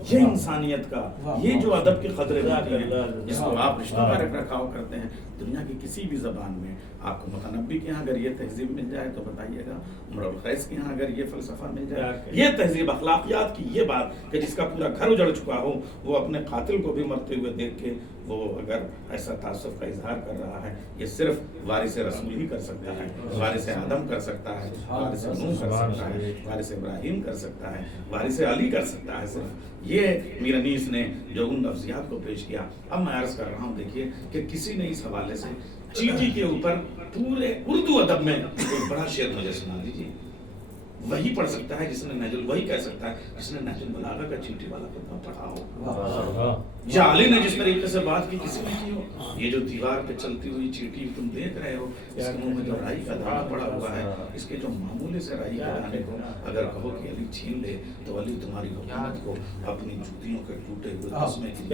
ये इंसानियत का, ये जो अदब की कदरें होती हैं जिसको आप रिश्तों का रख रखाव करते हैं, दुनिया की किसी भी ज़बान में आपको मुतनब्बी के यहाँ अगर ये तहजीब मिल जाए तो बताइएगा, उमरुल क़ैस के यहाँ अगर ये फ़लसफ़ा मिल जाए, ये तहजीब अखलाकियात की ये बात कि जिसका पूरा घर उजड़ चुका हो वो अपने कातिल को भी मरते हुए देख के वो अगर ऐसा तासुफ़ का इजहार कर रहा है, ये सिर्फ वारिस रसूल ही कर सकता है, वारिस आदम कर सकता है, वारिस नूह कर सकता है, वारिस इब्राहीम कर सकता है, वारिस अली कर सकता है। सिर्फ ये मीर अनीस ने जो उन लफ्ज़ियात को पेश किया। अब मैं अर्ज़ कर रहा हूँ, देखिए कि किसी ने इस हवाले से चीटी के ऊपर पूरे उर्दू अदब में एक बड़ा शेर मुझे सुना दीजिए। वही पढ़ सकता है जिसने नहजुल, वही कह सकता है जिसने नहजुल बलागा का चीटी वाला खुतबा पढ़ा हो, या अली ने जिस तरीके से बात की किसी ने की हो। ये जो दीवार पे चलती हुई चीटी तुम देख रहे हो, इसके मुंह में जो राई का दाना पड़ा हुआ है, इसके जो मामूली से राई के दाने को अगर कहो कि अली छीन ले तो अली तुम्हारी हुकूमत को अपनी जूतियों के टूटे हुए तस्मे की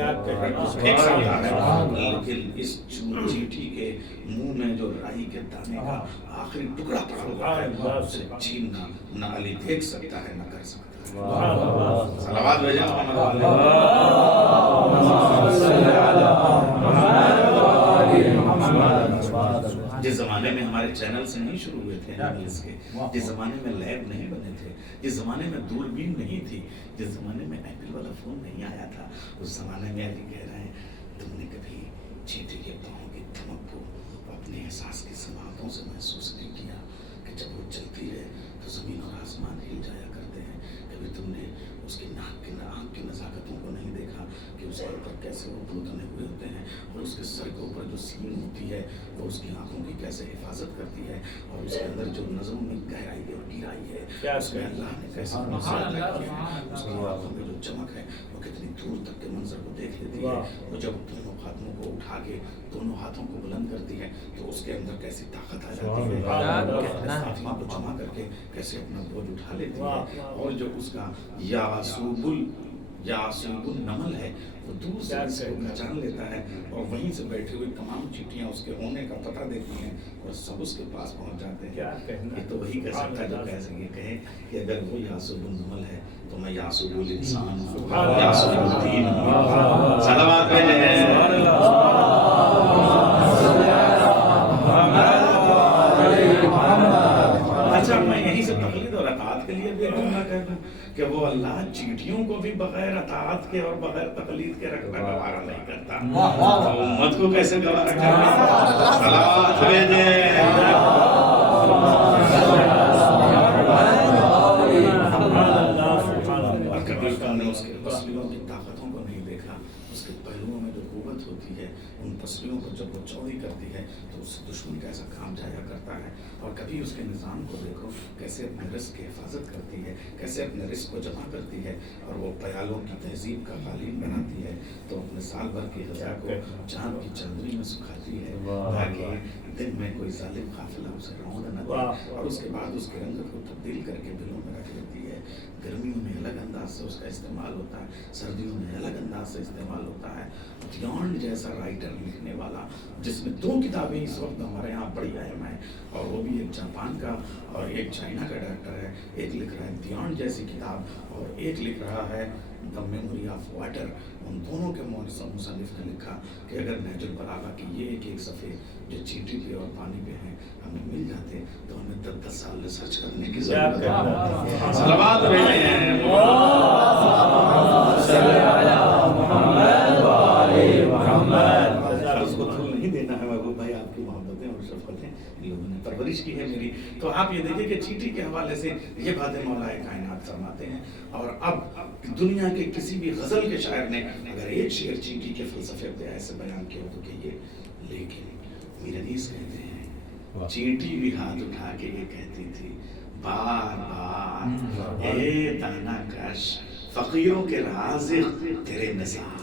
फेंक सकता है, लेकिन इस चीटी के मुंह में जो राई के दाने का आखिरी टुकड़ा पड़ा हुआ है उसे छीनना न अली देख सकता है न कर सकता है। सलावत भेजें जिस जमाने में हमारे चैनल से नहीं शुरू हुए थे इंग्लिश के, जिस जमाने में लैब नहीं बने थे, जिस जमाने में दूरबीन नहीं थी, जिस जमाने में एप्पल वाला फोन नहीं आया था, उस जमाने में अली कह रहे हैं तुमने कभी चींटी के पाँव की धमक को अपने एहसास की समातों से महसूस नहीं किया कि जब वो चलती है तो जमीन और आसमान हिल जाया करते हैं। कभी तुमने उसकी आँख की नज़ाकतों को नहीं देखा कि उसके ऊपर कैसे वो बने हुए होते हैं, और उसके सर के ऊपर जो सीन होती है वो उसकी आंखों की कैसे हिफाजत करती है, और उसके अंदर जो नज़रों में गहराई है और गिराई है उसमें अल्लाह ने कैसे उसकी आंखों में जो चमक है वो कितनी दूर तक के मंजर को देख लेती है। वो जब दोनों हाथों को उठा के दोनों हाथों को बुलंद करती है तो उसके अंदर कैसी ताकत आ जाती है, आत्मा को जमा करके कैसे अपना बोझ उठा लेती है। और जो उसका यासूबुल नमल है वो दूर से इसको पहचान लेता है और वहीं से बैठे हुए तमाम चींटियां उसके होने का पता देती हैं और सब उसके पास पहुंच जाते हैं। ये तो वही कह सकता है जो कह कहे कि अगर वो यासूबुल नमल है तो मैं यासूबुल इंसान हूँ, यासूबुल दीन हूँ। सलावत अच्छा, मैं यहीं से तकलीद और अताअत के लिए भी जुमला कह दूं कि वो अल्लाह चींटियों को भी बगैर अताअत के और बगैर तकलीद के रखना गवारा नहीं करता, तो उम्मत को कैसे गवारा करेगा। सलावत और कभी उसने उसके पसलियों की ताकतों को नहीं देखा, उसके पहलुओं में जो कुव्वत होती होती है, उन पसलियों को जब वो चौड़ी करती है तो उससे दुश्मन कैसा काम जाया करता है। और कभी उसके निज़ाम को देखो कैसे अपने रिस्क की हिफाजत करती है, कैसे अपने रिस्क को जमा करती है, और वो प्यालों की तहजीब का कालीन बनाती है, तो अपने साल भर की ग़ज़ा को चाँद की चांदनी में सुखाती है ताकि दिन में कोई जालिम काफिला उसे रौंद न दे, और उसके बाद उसके रंग को तब्दील करके बिलों में रख देती है। गर्मियों में अलग अंदाज से उसका इस्तेमाल होता है, सर्दियों में अलग अंदाज से इस्तेमाल होता है। डियोन जैसा राइटर लिखने वाला, जिसमें 2 किताबें इस वक्त हमारे यहाँ बड़ी अहम है, और वो भी एक जापान का और एक चाइना का डायरेक्टर है। एक लिख रहा है डियोन जैसी किताब, और एक लिख रहा है द मेमोरी ऑफ वाटर। उन दोनों के मुसन्निफ ने लिखा कि अगर नहजुल बलागा की ये एक सफ़े जो चींटी पे और पानी पे हैं हमें मिल जाते तो हमें 10 साल रिसर्च करने की जरूरत है। सलावत उसको धूल नहीं देना है महबूब भाई, आपकी मोहब्बतें और शफ़क़तें लोगों ने परवरिश की है मेरी। तो आप ये देखिए कि चींटी के हवाले से ये बातें मौलाए कायनात फरमाते हैं। और अब दुनिया के किसी भी गज़ल के शायर ने अगर एक शेर चींटी के फ़लसफ़े पे ऐसे बयान किया तो कहिए, लेकिन मीर अनीस कहते हैं चींटी भी हाथ उठा के ये कहती थी बार बार ए दाना कश फकीरों के राज़िक़ तेरे निज़ार।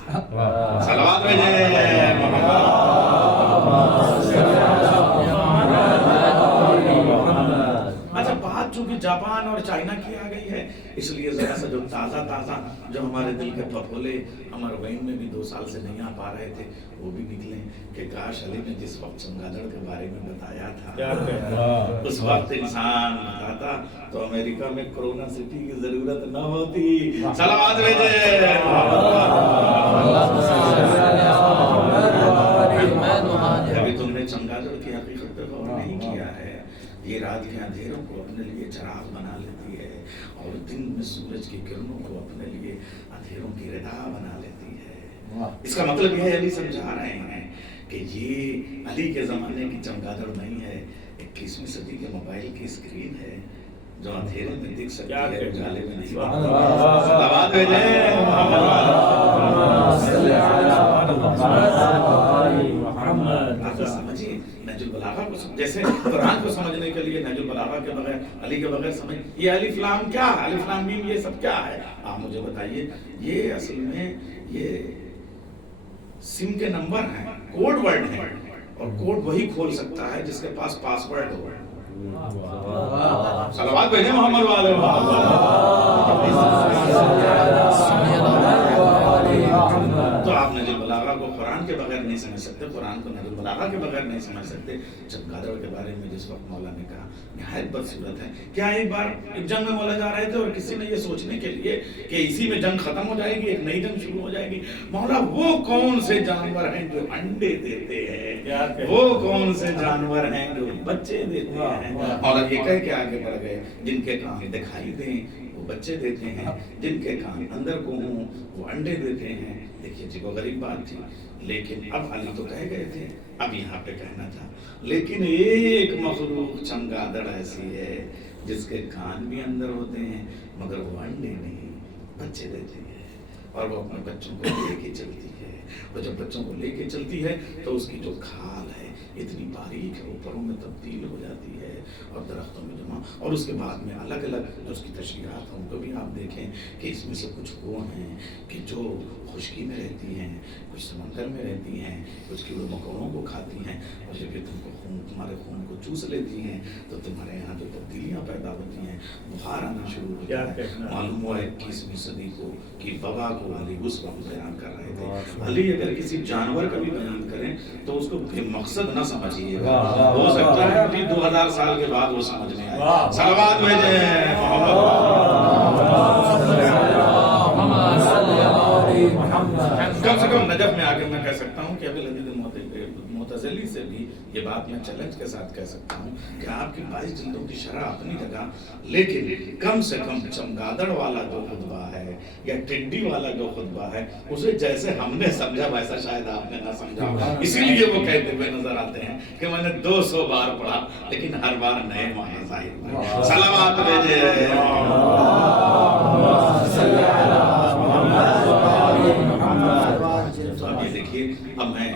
सलावत भेजे अच्छा, बात चूंकि जापान और चाइना की आ गई है, इसलिए जरा सा जो ताज़ा जो हमारे दिल के फफोले अमर वैन में भी 2 साल से नहीं आ पा रहे थे वो भी निकले कि काश अली ने जिस वक्त चमगादड़ के बारे में बताया था उस वक्त इंसान बताता तो अमेरिका में कोरोना सिटी की जरूरत न होती। सलावत भेजे अभी तुमने चमगादड़ की हकीकत पे गौर नहीं किया है। ये रात के अंधेरों को अपने लिए चिराग बना लेती है और दिन में सूरज की किरणों को अपने लिए अंधेरों की रिदा बना लेती है। इसका मतलब यह है अली समझा रहे हैं कि ये अली के ज़माने की चमगादड़ नहीं है, 21वीं सदी के मोबाइल की स्क्रीन है जो अंधेरे में दिख सकती है, उजाले में नहीं। सलावत भेजे समझिए नहजुल बलागा को, जैसे कुरान को समझने के लिए नहजुल बलागा के बगैर, अली के बगैर समझ ये अलिफ लाम क्या है, अलिफ लाम मीम ये सब क्या है, आप मुझे बताइए। ये असल में ये सिम के नंबर हैं, कोड वर्ड हैं, और कोड वही खोल सकता है जिसके पास पासवर्ड हो। सलावत भेजे मोहम्मद वाले तो आप नहजुल बलागा को कुरान के बगैर नहीं समझ सकते, कुरान को नहजुल बलागा के बगैर नहीं समझ सकते। चमगादड़ के बारे में जिस वक्त मौला ने कहा निहायत बदसूरत है। क्या एक बार एक जंग में मौला जा रहे थे और किसी ने ये सोचने के लिए कि इसी में जंग खत्म हो जाएगी, एक नई जंग शुरू हो जाएगी, मौला वो कौन से जानवर हैं जो अंडे देते हैं, वो कौन से जानवर हैं जो बच्चे देते हैं। और ये कह के आगे बढ़ गए जिनके कान दिखाई दें वो बच्चे देते हैं, जिनके कान अंदर को हों वो अंडे देते हैं। देखिए जी, वो गरीब बात थी, लेकिन अब अली तो कह गए थे, अब यहाँ पे कहना था। लेकिन एक मखलूक चमगादड़ ऐसी है जिसके कान भी अंदर होते हैं मगर वो अंडे नहीं बच्चे देती है, और वो अपने बच्चों को लेके चलती है। और जब बच्चों को लेके चलती है तो उसकी जो खाल है इतनी बारीक है, ऊपरों में तब्दील हो जाती है और दरख्तों में जमा, और उसके बाद में अलग अलग जो उसकी तशरीहात हैं उनको भी आप देखें कि इसमें से कुछ वो हैं कि जो खुश्की में रहती हैं, कुछ समंदर में रहती हैं, कुछ कीड़े मकोड़ों को खाती हैं, और जब फिर तुम्हारे खून को चूस लेती हैं तो तुम्हारे यहाँ जो तब्दीलियाँ पैदा होती हैं, बुखार आना शुरू हो जाता है। मालूम हुआ 21वीं सदी को कि वबा को अली उस वक्त बयान कर रहे थे। अली अगर किसी जानवर का भी बयान करें तो उसको मकसद न समझिएगा, हो सकता है अभी 2000 साल के बाद वो समझ में आए। सलावत भेजे कम से कम नजफ में आगे मैं कह सकता हूँ कि अभी मुतज़िली से भी ये बात मैं चैलेंज के साथ कह सकता हूँ कि आपकी 22 जिल्दों की शरह अपनी जगह, लेकिन कम से कम चमगादड़ वाला जो खुतबा है या टिड्डी वाला जो खुतबा है उसे जैसे हमने समझा वैसा शायद आपने ना समझा, इसीलिए वो कहते हुए नजर आते हैं कि मैंने 200 बार पढ़ा लेकिन हर बार नए माने जाहिर हुए। सलावत भेजे अब ये देखिए, अब मैं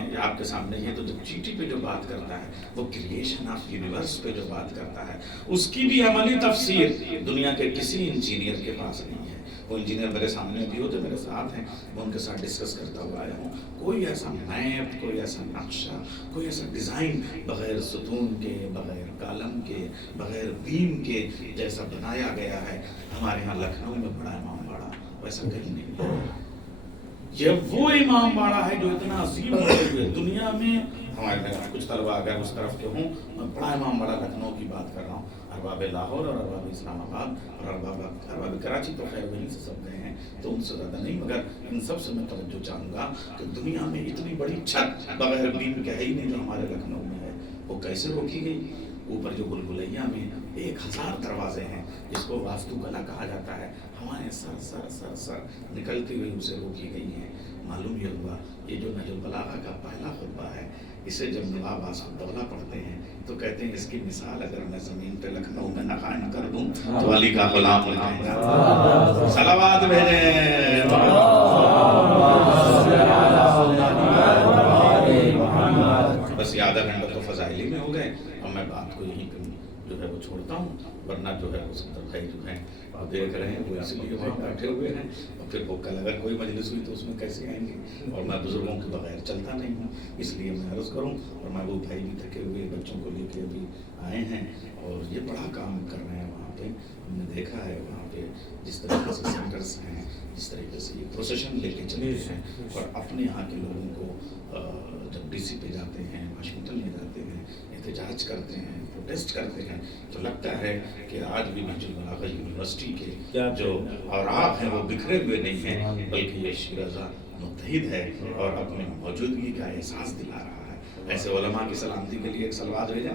کے سامنے یہ تو جب چیٹی پہ جو بات کرتا ہے وہ کریشن آف یونیورس پہ جو بات کرتا ہے اس کی بھی عملی تفسیر دنیا کے کسی انجینئر کے پاس نہیں ہے. وہ انجینئر میرے سامنے بھی ہوتے میرے ساتھ ہیں, میں ان کے ساتھ ڈسکس کرتا ہوا آیا ہوں. کوئی ایسا میپ, کوئی ایسا نقشہ, کوئی ایسا ڈیزائن بغیر ستون کے, بغیر کالم کے, بغیر بیم کے جیسا بنایا گیا ہے ہمارے ہاں لکھنؤ میں بڑا امام باڑہ, ویسا کہیں نہیں ہے. یہ وہ امام باڑہ ہے جو اتنا عظیم ہوتے ہوئے دنیا میں, ہمارے کچھ طلبہ اگر اس طرف کے ہوں, میں بڑا امام باڑہ لکھنؤ کی بات کر رہا ہوں. ارباب لاہور اور ارباب اسلام آباد اور ارباب کراچی تو خیر وہیں سے سب گئے ہیں تو ان سے زیادہ نہیں, مگر ان سب سے میں توجہ چاہوں گا کہ دنیا میں اتنی بڑی چھت بغیر بیم کے ہے ہی نہیں جو ہمارے لکھنؤ میں ہے. وہ کیسے روکی گئی؟ اوپر جو بلبلیہ میں 1000 دروازے ہیں جس کو واسطو کلا کہا جاتا ہے, ہمارے سر نکلتی ہوئی اسے روکی گئی ہیں. معلوم یہ ہوا یہ جو نہج البلاغہ کا پہلا خطبہ ہے اسے جب نواب آصف الدولہ پڑھتے ہیں تو کہتے ہیں اس کی مثال اگر میں زمین پہ لکھنؤ میں نہ قائم کر دوں تو علی کا غلام لکھیں گا. صلوات بھیجیں. بس یہ آدھا گھنٹہ تو فضائلی میں ہو گئے, اور میں بات کو یہیں پہ جو ہے وہ چھوڑتا ہوں, ورنہ جو ہے اس بھائی جو ہیں آپ دیکھ رہے ہیں وہ اس لیے وہاں بیٹھے ہوئے ہیں, اور پھر وہ کل اگر کوئی مجلس ہوئی تو اس میں کیسے آئیں گے, اور میں بزرگوں کے بغیر چلتا نہیں ہوں, اس لیے میں عرض کروں. اور محبوب بھائی بھی تھکے ہوئے بچوں کو لے کے ابھی آئے ہیں اور یہ بڑا کام کر رہے ہیں وہاں پہ. ہم نے دیکھا ہے وہاں پہ جس طریقے سے سینٹرس ہیں, جس طریقے سے یہ پروسیشن لے کے چلے ہیں, اور اپنے یہاں کے لوگوں کو جب ڈی سی پہ جاتے ہیں, واشنگٹن میں جاتے ہیں, احتجاج کرتے ہیں, پروٹیسٹ کرتے ہیں, تو لگتا ہے کہ آج بھی نہج البلاغہ یونیورسٹی کے جو اوراق ہیں وہ بکھرے ہوئے نہیں ہیں, بلکہ یہ شیرازہ متحد ہے اور اپنے موجودگی کا احساس دلا رہا ہے. ایسے علماء کی سلامتی کے لیے ایک صلوات بھیجیں.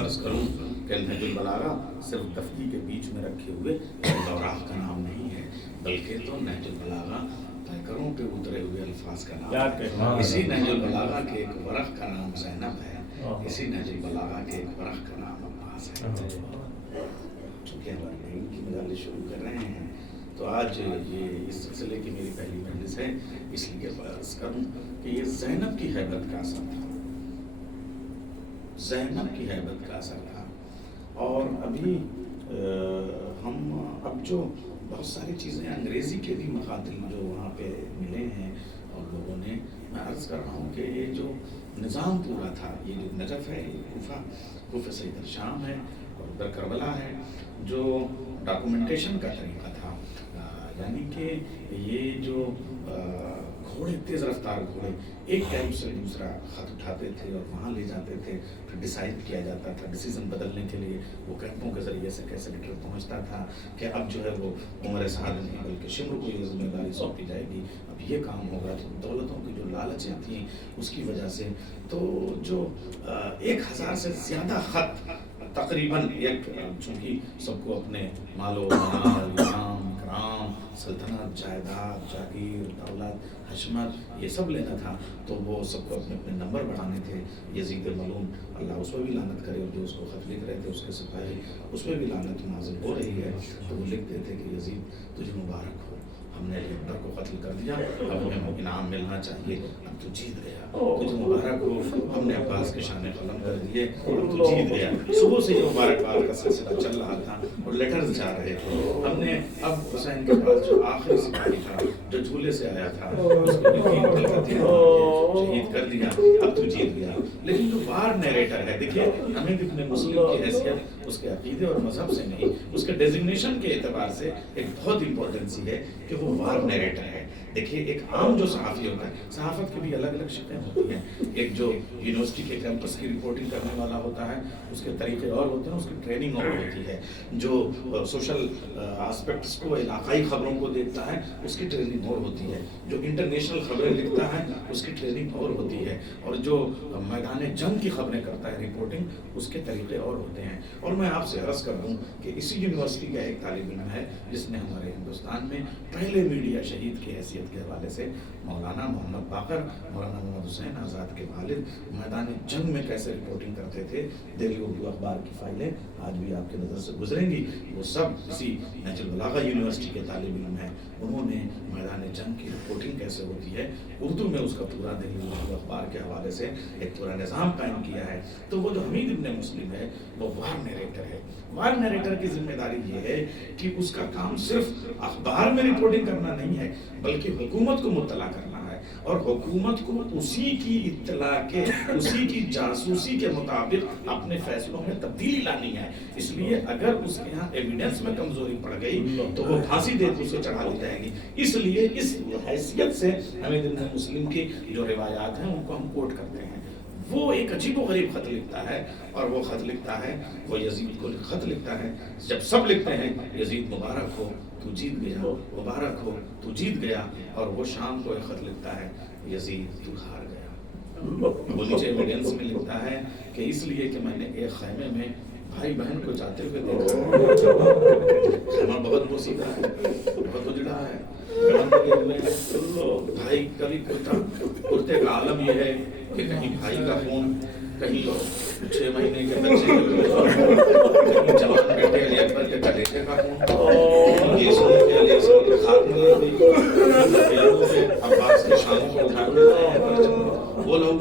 عرض کروں کہ نہج البلاغہ صرف دفتی کے بیچ میں رکھے ہوئے اوراق کا نام نہیں ہے, بلکہ تو نہج البلاغہ پیکروں پہ اترے ہوئے الفاظ کا نام ہے. اسی نہج البلاغہ کے ایک ورق کا نام زینب ہے, اسی نہج البلاغہ کے ایک ورق کا نام عباس ہے. چونکہ ہم علم کی مجالس شروع کر رہے ہیں تو آج یہ اس سلسلے کی میری پہلی مجلس ہے, اس لیے عرض کروں کہ یہ زینب کی حیبت کا اثر تھا, زینب کی حیبت کا اثر تھا. اور ابھی ہم اب جو بہت ساری چیزیں انگریزی کے بھی مخاطب جو وہاں پہ ملے ہیں اور لوگوں نے, میں عرض کر رہا ہوں کہ یہ جو نظام پورا تھا, یہ جو نجف ہے, یہ کوفہ سے ادھر شام ہے اور ادھر کربلا ہے, جو ڈاکومنٹیشن کا طریقہ تھا, یعنی کہ یہ جو گھوڑے, تیز رفتار گھوڑے ایک کیمپ سے دوسرا خط اٹھاتے تھے اور وہاں لے جاتے تھے, پھر ڈیسائیڈ کیا جاتا تھا ڈیسیزن بدلنے کے لیے وہ کیمپوں کے ذریعے سے کیسے لیٹر پہنچتا تھا کہ اب جو ہے وہ عمر سعد نہیں بلکہ شمر کو یہ ذمہ داری سونپی جائے گی, اب یہ کام ہوگا. تو دولتوں کی جو لالچیں تھیں اس کی وجہ سے تو جو 1000 سے زیادہ خط تقریباً ایک, چونکہ سب کو اپنے مال و مال, انعام, اکرام, سلطنت, جائیداد, جاگیر, دولت, حشمت یہ سب لینا تھا, تو وہ سب کو اپنے اپنے نمبر بڑھانے تھے. یزید ملعون اللہ اس پہ بھی لعنت کرے, اور جو اس کو خط لکھ رہے تھے اس کے سپاہی, اس پہ بھی لعنت نازل ہو رہی ہے. تو وہ لکھتے تھے کہ یزید تجھے مبارک ہو, ہم نے اکبر کو قتل کر دیا, اب ہمیں انعام ملنا چاہیے, اب تو جیت گیا, تجھے مبارک ہو, ہم نے عباس کے شانے قلم کر دیے, اب تو جیت گیا. صبح سے یہ مبارکباد کا سلسلہ چل رہا تھا اور لیٹرز جا رہے تھے. ہم نے اب حسین کے پاس جو آخری سپاہی تھا جو جھولے سے آیا تھا اس کو شہید کر دیا, اب تو جیت گیا. لیکن جو وار نیریٹر ہے, دیکھیے حمید ابن مسلم کی حیثیت اس کے عقیدے اور مذہب سے نہیں, اس کے ڈیزگنیشن کے اعتبار سے ایک بہت امپورٹنسی ہے کہ وہ وار نیریٹر ہے. دیکھیے ایک عام جو صحافی ہوتا ہے, صحافت کی بھی الگ الگ شکلیں ہوتی ہیں. ایک جو یونیورسٹی کے کیمپس کی رپورٹنگ کرنے والا ہوتا ہے اس کے طریقے اور ہوتے ہیں, اس کی ٹریننگ اور ہوتی ہے. جو سوشل آسپیکٹس کو, علاقائی خبروں کو دیکھتا ہے اس کی ٹریننگ اور ہوتی ہے. جو انٹرنیشنل خبریں لکھتا ہے اس کی ٹریننگ اور ہوتی ہے. اور جو میدان جنگ کی خبریں کرتا ہے رپورٹنگ, اس کے طریقے اور ہوتے ہیں. اور میں آپ سے عرض کر دوں کہ اسی یونیورسٹی کا ایک طالب علم ہے جس نے ہمارے ہندوستان میں پہلے میڈیا شہید کی حیثیت تربیت کے حوالے سے مولانا محمد باقر، مولانا محمد حسین آزاد کے والد میدان جنگ میں کیسے رپورٹنگ کرتے تھے، دہلی اردو اخبار کی فائلیں آج بھی آپ کی نظر سے گزریں گی، وہ سب اسی نہج البلاغہ یونیورسٹی کے طالب علم ہیں، انہوں نے میدان جنگ کی رپورٹنگ کیسے ہوتی ہے اردو میں اس کا پورا دہلی اردو اخبار کے حوالے سے ایک پورا نظام قائم کیا ہے۔ تو وہ جو حمید ابن مسلم ہے وہ وار نیریٹر ہے۔ وار نیریٹر کی ذمہ داری یہ ہے کہ اس کا کام صرف اخبار میں رپورٹنگ کرنا نہیں ہے بلکہ حکومت کو مطلع کرنا ہے، اور حکومت کو اسی کی اطلاع کے، اسی کی جاسوسی کے مطابق اپنے فیصلوں میں تبدیلی لانی ہے۔ اس لیے اگر اس کے یہاں ایویڈنس میں کمزوری پڑ گئی تو وہ پھانسی دے کے اسے چڑھا دی جائے گی۔ اس لیے اس حیثیت سے حمید ابن مسلم کی جو روایات ہیں ان کو ہم کوٹ کرتے ہیں۔ وہ ایک عجیب و غریب خط لکھتا ہے، اور وہ خط لکھتا ہے، وہ یزید کو خط لکھتا ہے، جب سب لکھتے ہیں یزید مبارک ہو تو جیت گیا، مبارک ہو تو جیت گیا، اور وہ شام کو ایک خط لکھتا ہے، یزید تو ہار گیا۔ وہ نیچے ایویڈنس میں لکھتا ہے کہ اس لیے کہ میں نے ایک خیمے میں بھائی بہن کو جاتے ہوئے دیکھا، خیمہ بہت موسیقہ ہے، بہت اجڑا ہے، بھائی کبھی کرتے کا عالم یہ ہے کہ کہیں بھائی کا خون، کہیں 6 مہینے کے بچے کہیں جوان بیٹے علی اکبر کے کلیجے کا خون، یہ سن کے علی اکبر کے خاتم عباس کے شانوں کو اٹھا کے وہ لوگ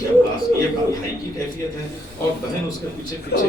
یہ عباس، یہ بھائی کی کیفیت ہے، اور بہن اس کے پیچھے پیچھے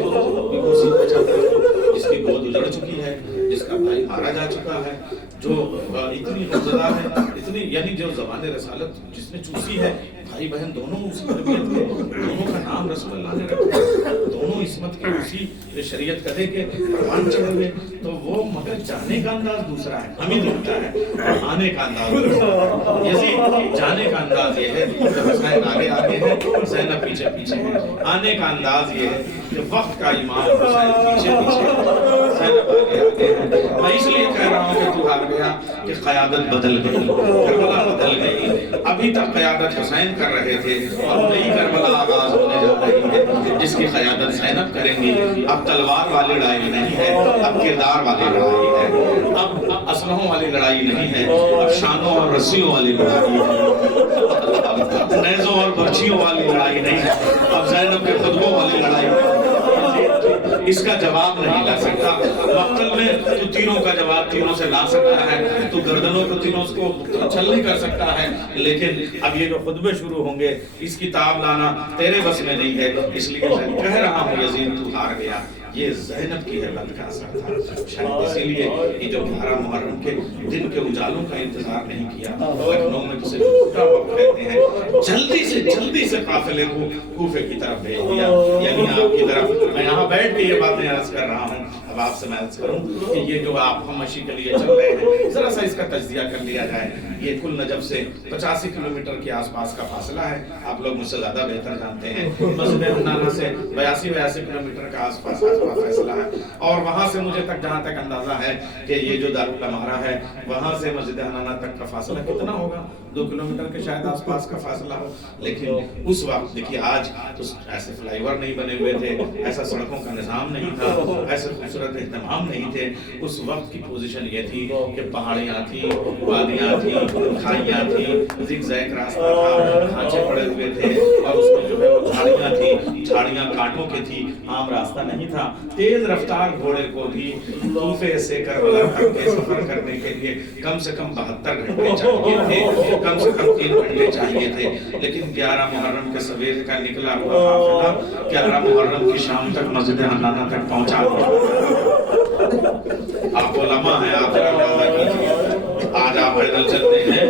جس کی گود اجڑ چکی ہے، جس کا بھائی مارا جا چکا ہے، جو اتنی غمزدہ ہے، اتنی یعنی جو زبان رسالت جس نے چوسی ہے، بھائی بہن دونوں اسی تربیت کے، دونوں کا نام رسول اللہ نے رکھا، دونوں عصمت کے اسی شریعت کدے کے پروان چڑھے ہوئے، تو وہ مگر جانے کا انداز دوسرا ہے، حمید لکھتا ہے، اور آنے کا انداز دوسرا ہے۔ یزید جانے کا انداز یہ ہے کہ حسین آگے آگے ہے، زینب پیچھے پیچھے ہے، آنے کا انداز یہ ہے کہ وقت کا امام حسین پیچھے پیچھے ہے، زینب آگے آگے ہے۔ میں اس لیے کہہ رہا ہوں کہ تو ہار گیا کہ قیادت بدل گئی، کربلا بدل گئی، ابھی تک قیادت حسین کر رہے تھے، اور نئی کربلا آغاز ہونے جا رہی ہے جس کی قیادت زینب کریں گی۔ اب تلوار والی لڑائی نہیں ہے، اب کردار والی لڑائی ہے، اب اسلحوں والی لڑائی نہیں ہے، اب شانوں اور رسیوں والی لڑائی ہے، اب نیزوں اور برچھیوں والی لڑائی نہیں ہے، اب زینب کے خطبوں والی لڑائی ہے۔ اس کا جواب نہیں لا سکتا، مقتل میں تو تیروں کا جواب تیروں سے لا سکتا ہے، تو گردنوں کو تیروں کو چھل نہیں کر سکتا ہے، لیکن اب یہ جو خطبے شروع ہوں گے اس کی تاب لانا تیرے بس میں نہیں ہے۔ اس لیے میں کہہ رہا ہوں یزید تو ہار گیا، یہ زینب کی حیبت کا اثر تھا، شاید اسی لیے یہ جو 11 محرم کے دن کے اجالوں کا انتظار نہیں کیا، لکھنؤ میں جسے چھوٹا وقت کہتے ہیں، جلدی سے قافلے کو کوفے کی طرف بھیج دیا، یعنی آپ کی طرف۔ میں یہاں بیٹھ کے یہ باتیں عرض کر رہا ہوں، اب آپ سے میں عرض کروں کہ یہ جو آپ ہمشی کے لیے چل رہے ہیں، ذرا سا اس کا تجزیہ کر لیا جائے۔ یہ کل نجف سے 85 کلومیٹر کے آس پاس کا فاصلہ ہے، آپ لوگ مجھ سے زیادہ بہتر جانتے ہیں۔ مسجد حنانہ سے 82 کلومیٹر کا آس پاس کا فاصلہ ہے، اور وہاں سے مجھے تک جہاں تک اندازہ ہے کہ یہ جو دارالامارہ ہے وہاں سے مسجد حنانہ تک کا فاصلہ کتنا ہوگا، 2 کلومیٹر کے شاید آس پاس کا فاصلہ ہو۔ لیکن اس وقت دیکھیے آج تو ایسے فلائی اوور نہیں بنے ہوئے تھے، ایسا سڑکوں کا نظام نہیں تھا، ایسے خوبصورت اہتمام نہیں تھے۔ اس وقت کی پوزیشن یہ تھی کہ پہاڑیاں تھیں، وادیاں تھیں، کھائیاں تھیں، زگ زیگ راستہ تھا، کھانچے پڑے ہوئے تھے، اور اس میں جو ہے وہ جھاڑیاں تھیں، جھاڑیاں کانٹوں کی تھی، عام راستہ نہیں تھا۔ تیز رفتار گھوڑے کو بھی کوفے سے کربلا تک کے سفر کرنے کے لیے کم سے کم 72 گھنٹے چاہیے تھے، کم سے کم 3 گھنٹے چاہیے تھے، لیکن 11 محرم کے سویرے کا نکلا ہوا قافلہ 11 محرم کی شام تک مسجد حنانہ تک پہنچا دیا۔ آپ علماء ہیں، آپ اندازہ کیجیے، آج آپ پیدل چلتے ہیں،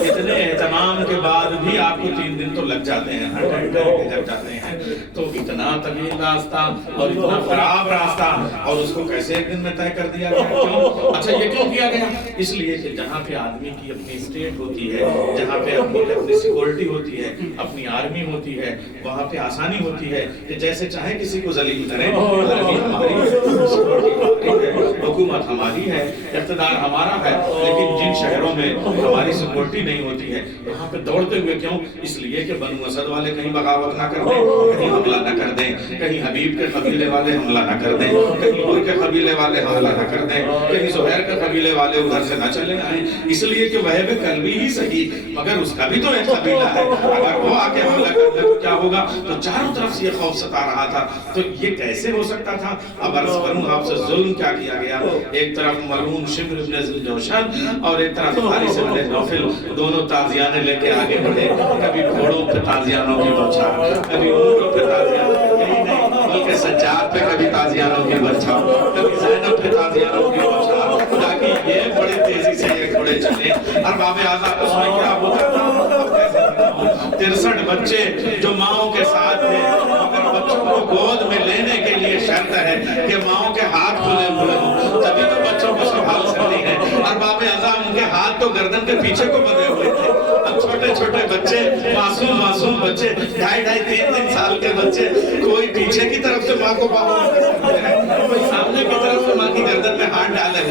اتنے اہتمام کے بعد بھی آپ کو 3 دن تو لگ جاتے ہیں، ہر گھنٹے جب جاتے ہیں تو اتنا طویل راستہ اور اتنا خراب راستہ، اور اس کو کیسے ایک دن میں طے کر دیا گیا؟ کیوں؟ اچھا یہ کیوں کیا گیا؟ اس لیے کہ جہاں پہ آدمی کی اپنی اسٹیٹ ہوتی ہے، جہاں پہ اپنی سیکورٹی ہوتی ہے، اپنی آرمی ہوتی ہے، وہاں پہ آسانی ہوتی ہے کہ جیسے چاہے کسی کو ذلیل کریں، آرمی ہماری ہے، سیکورٹی ہماری ہے، حکومت ہماری ہے، اقتدار ہمارا ہے، لیکن جن شہروں میں ہماری سیکورٹی نہیں ہوتی ہے وہاں پہ دوڑتے ہوئے کیوں؟ اس لیے کہ بنو اسد والے کہیں بغاوت نہ کر دیں، کہیں حملہ نہ کر دیں، کہیں حبیب کے قبیلے والے حملہ نہ کر دیں، کہیں نور کے قبیلے والے حملہ نہ کر دیں، کہیں زہیر کے قبیلے والے ادھر سے نہ چلے آئیں، اس لیے کہ وہب کلبی ہی صحیح مگر اس کا بھی تو ایک قبیلہ ہے، اگر وہ آ کے حملہ کر دے تو کیا ہوگا؟ تو چاروں طرف سے یہ خوف ستا رہا تھا، تو یہ کیسے ہو سکتا تھا؟ اب عرض کروں آپ سے ظلم کیا کیا گیا، ایک طرف ملعون شمر بن ذوالجوشن اور ایک طرف حارث بن نوفل، دونوں تازیانے لے کے آگے بڑھے، کبھی گھوڑوں پہ تازیانوں کی بوچھار، کبھی اونٹوں پہ تازیانوں کی، نہیں بلکہ سجاد پہ کبھی تازیانوں کی بوچھار، کبھی زینب پہ تازیانوں کی بوچھار، تاکہ یہ بڑی تیزی سے یہ گھوڑے چلے۔ ارباب اعضاء اس میں کیا ہوتا تھا؟ 63 بچے جو ماؤں کے ساتھ تھے، مگر بچوں کو گود میں لینے کے لیے شرط ہے کہ ماؤں کے ہاتھ کھلے ہوئے ہوں، تبھی تو بچوں کو سنبھال سکتی ہیں۔ ارباب اعضاء ان کے ہاتھ تو گردن کے پیچھے کو بندھے ہوئے تھے، اب چھوٹے چھوٹے بچے، معصوم بچے، 2.5-3 سال کے بچے، کوئی پیچھے کی طرف سے ماں کو باہر کر سکتے ہیں، کوئی سامنے کی طرف سے ماں کی گردن میں ہاتھ ڈالے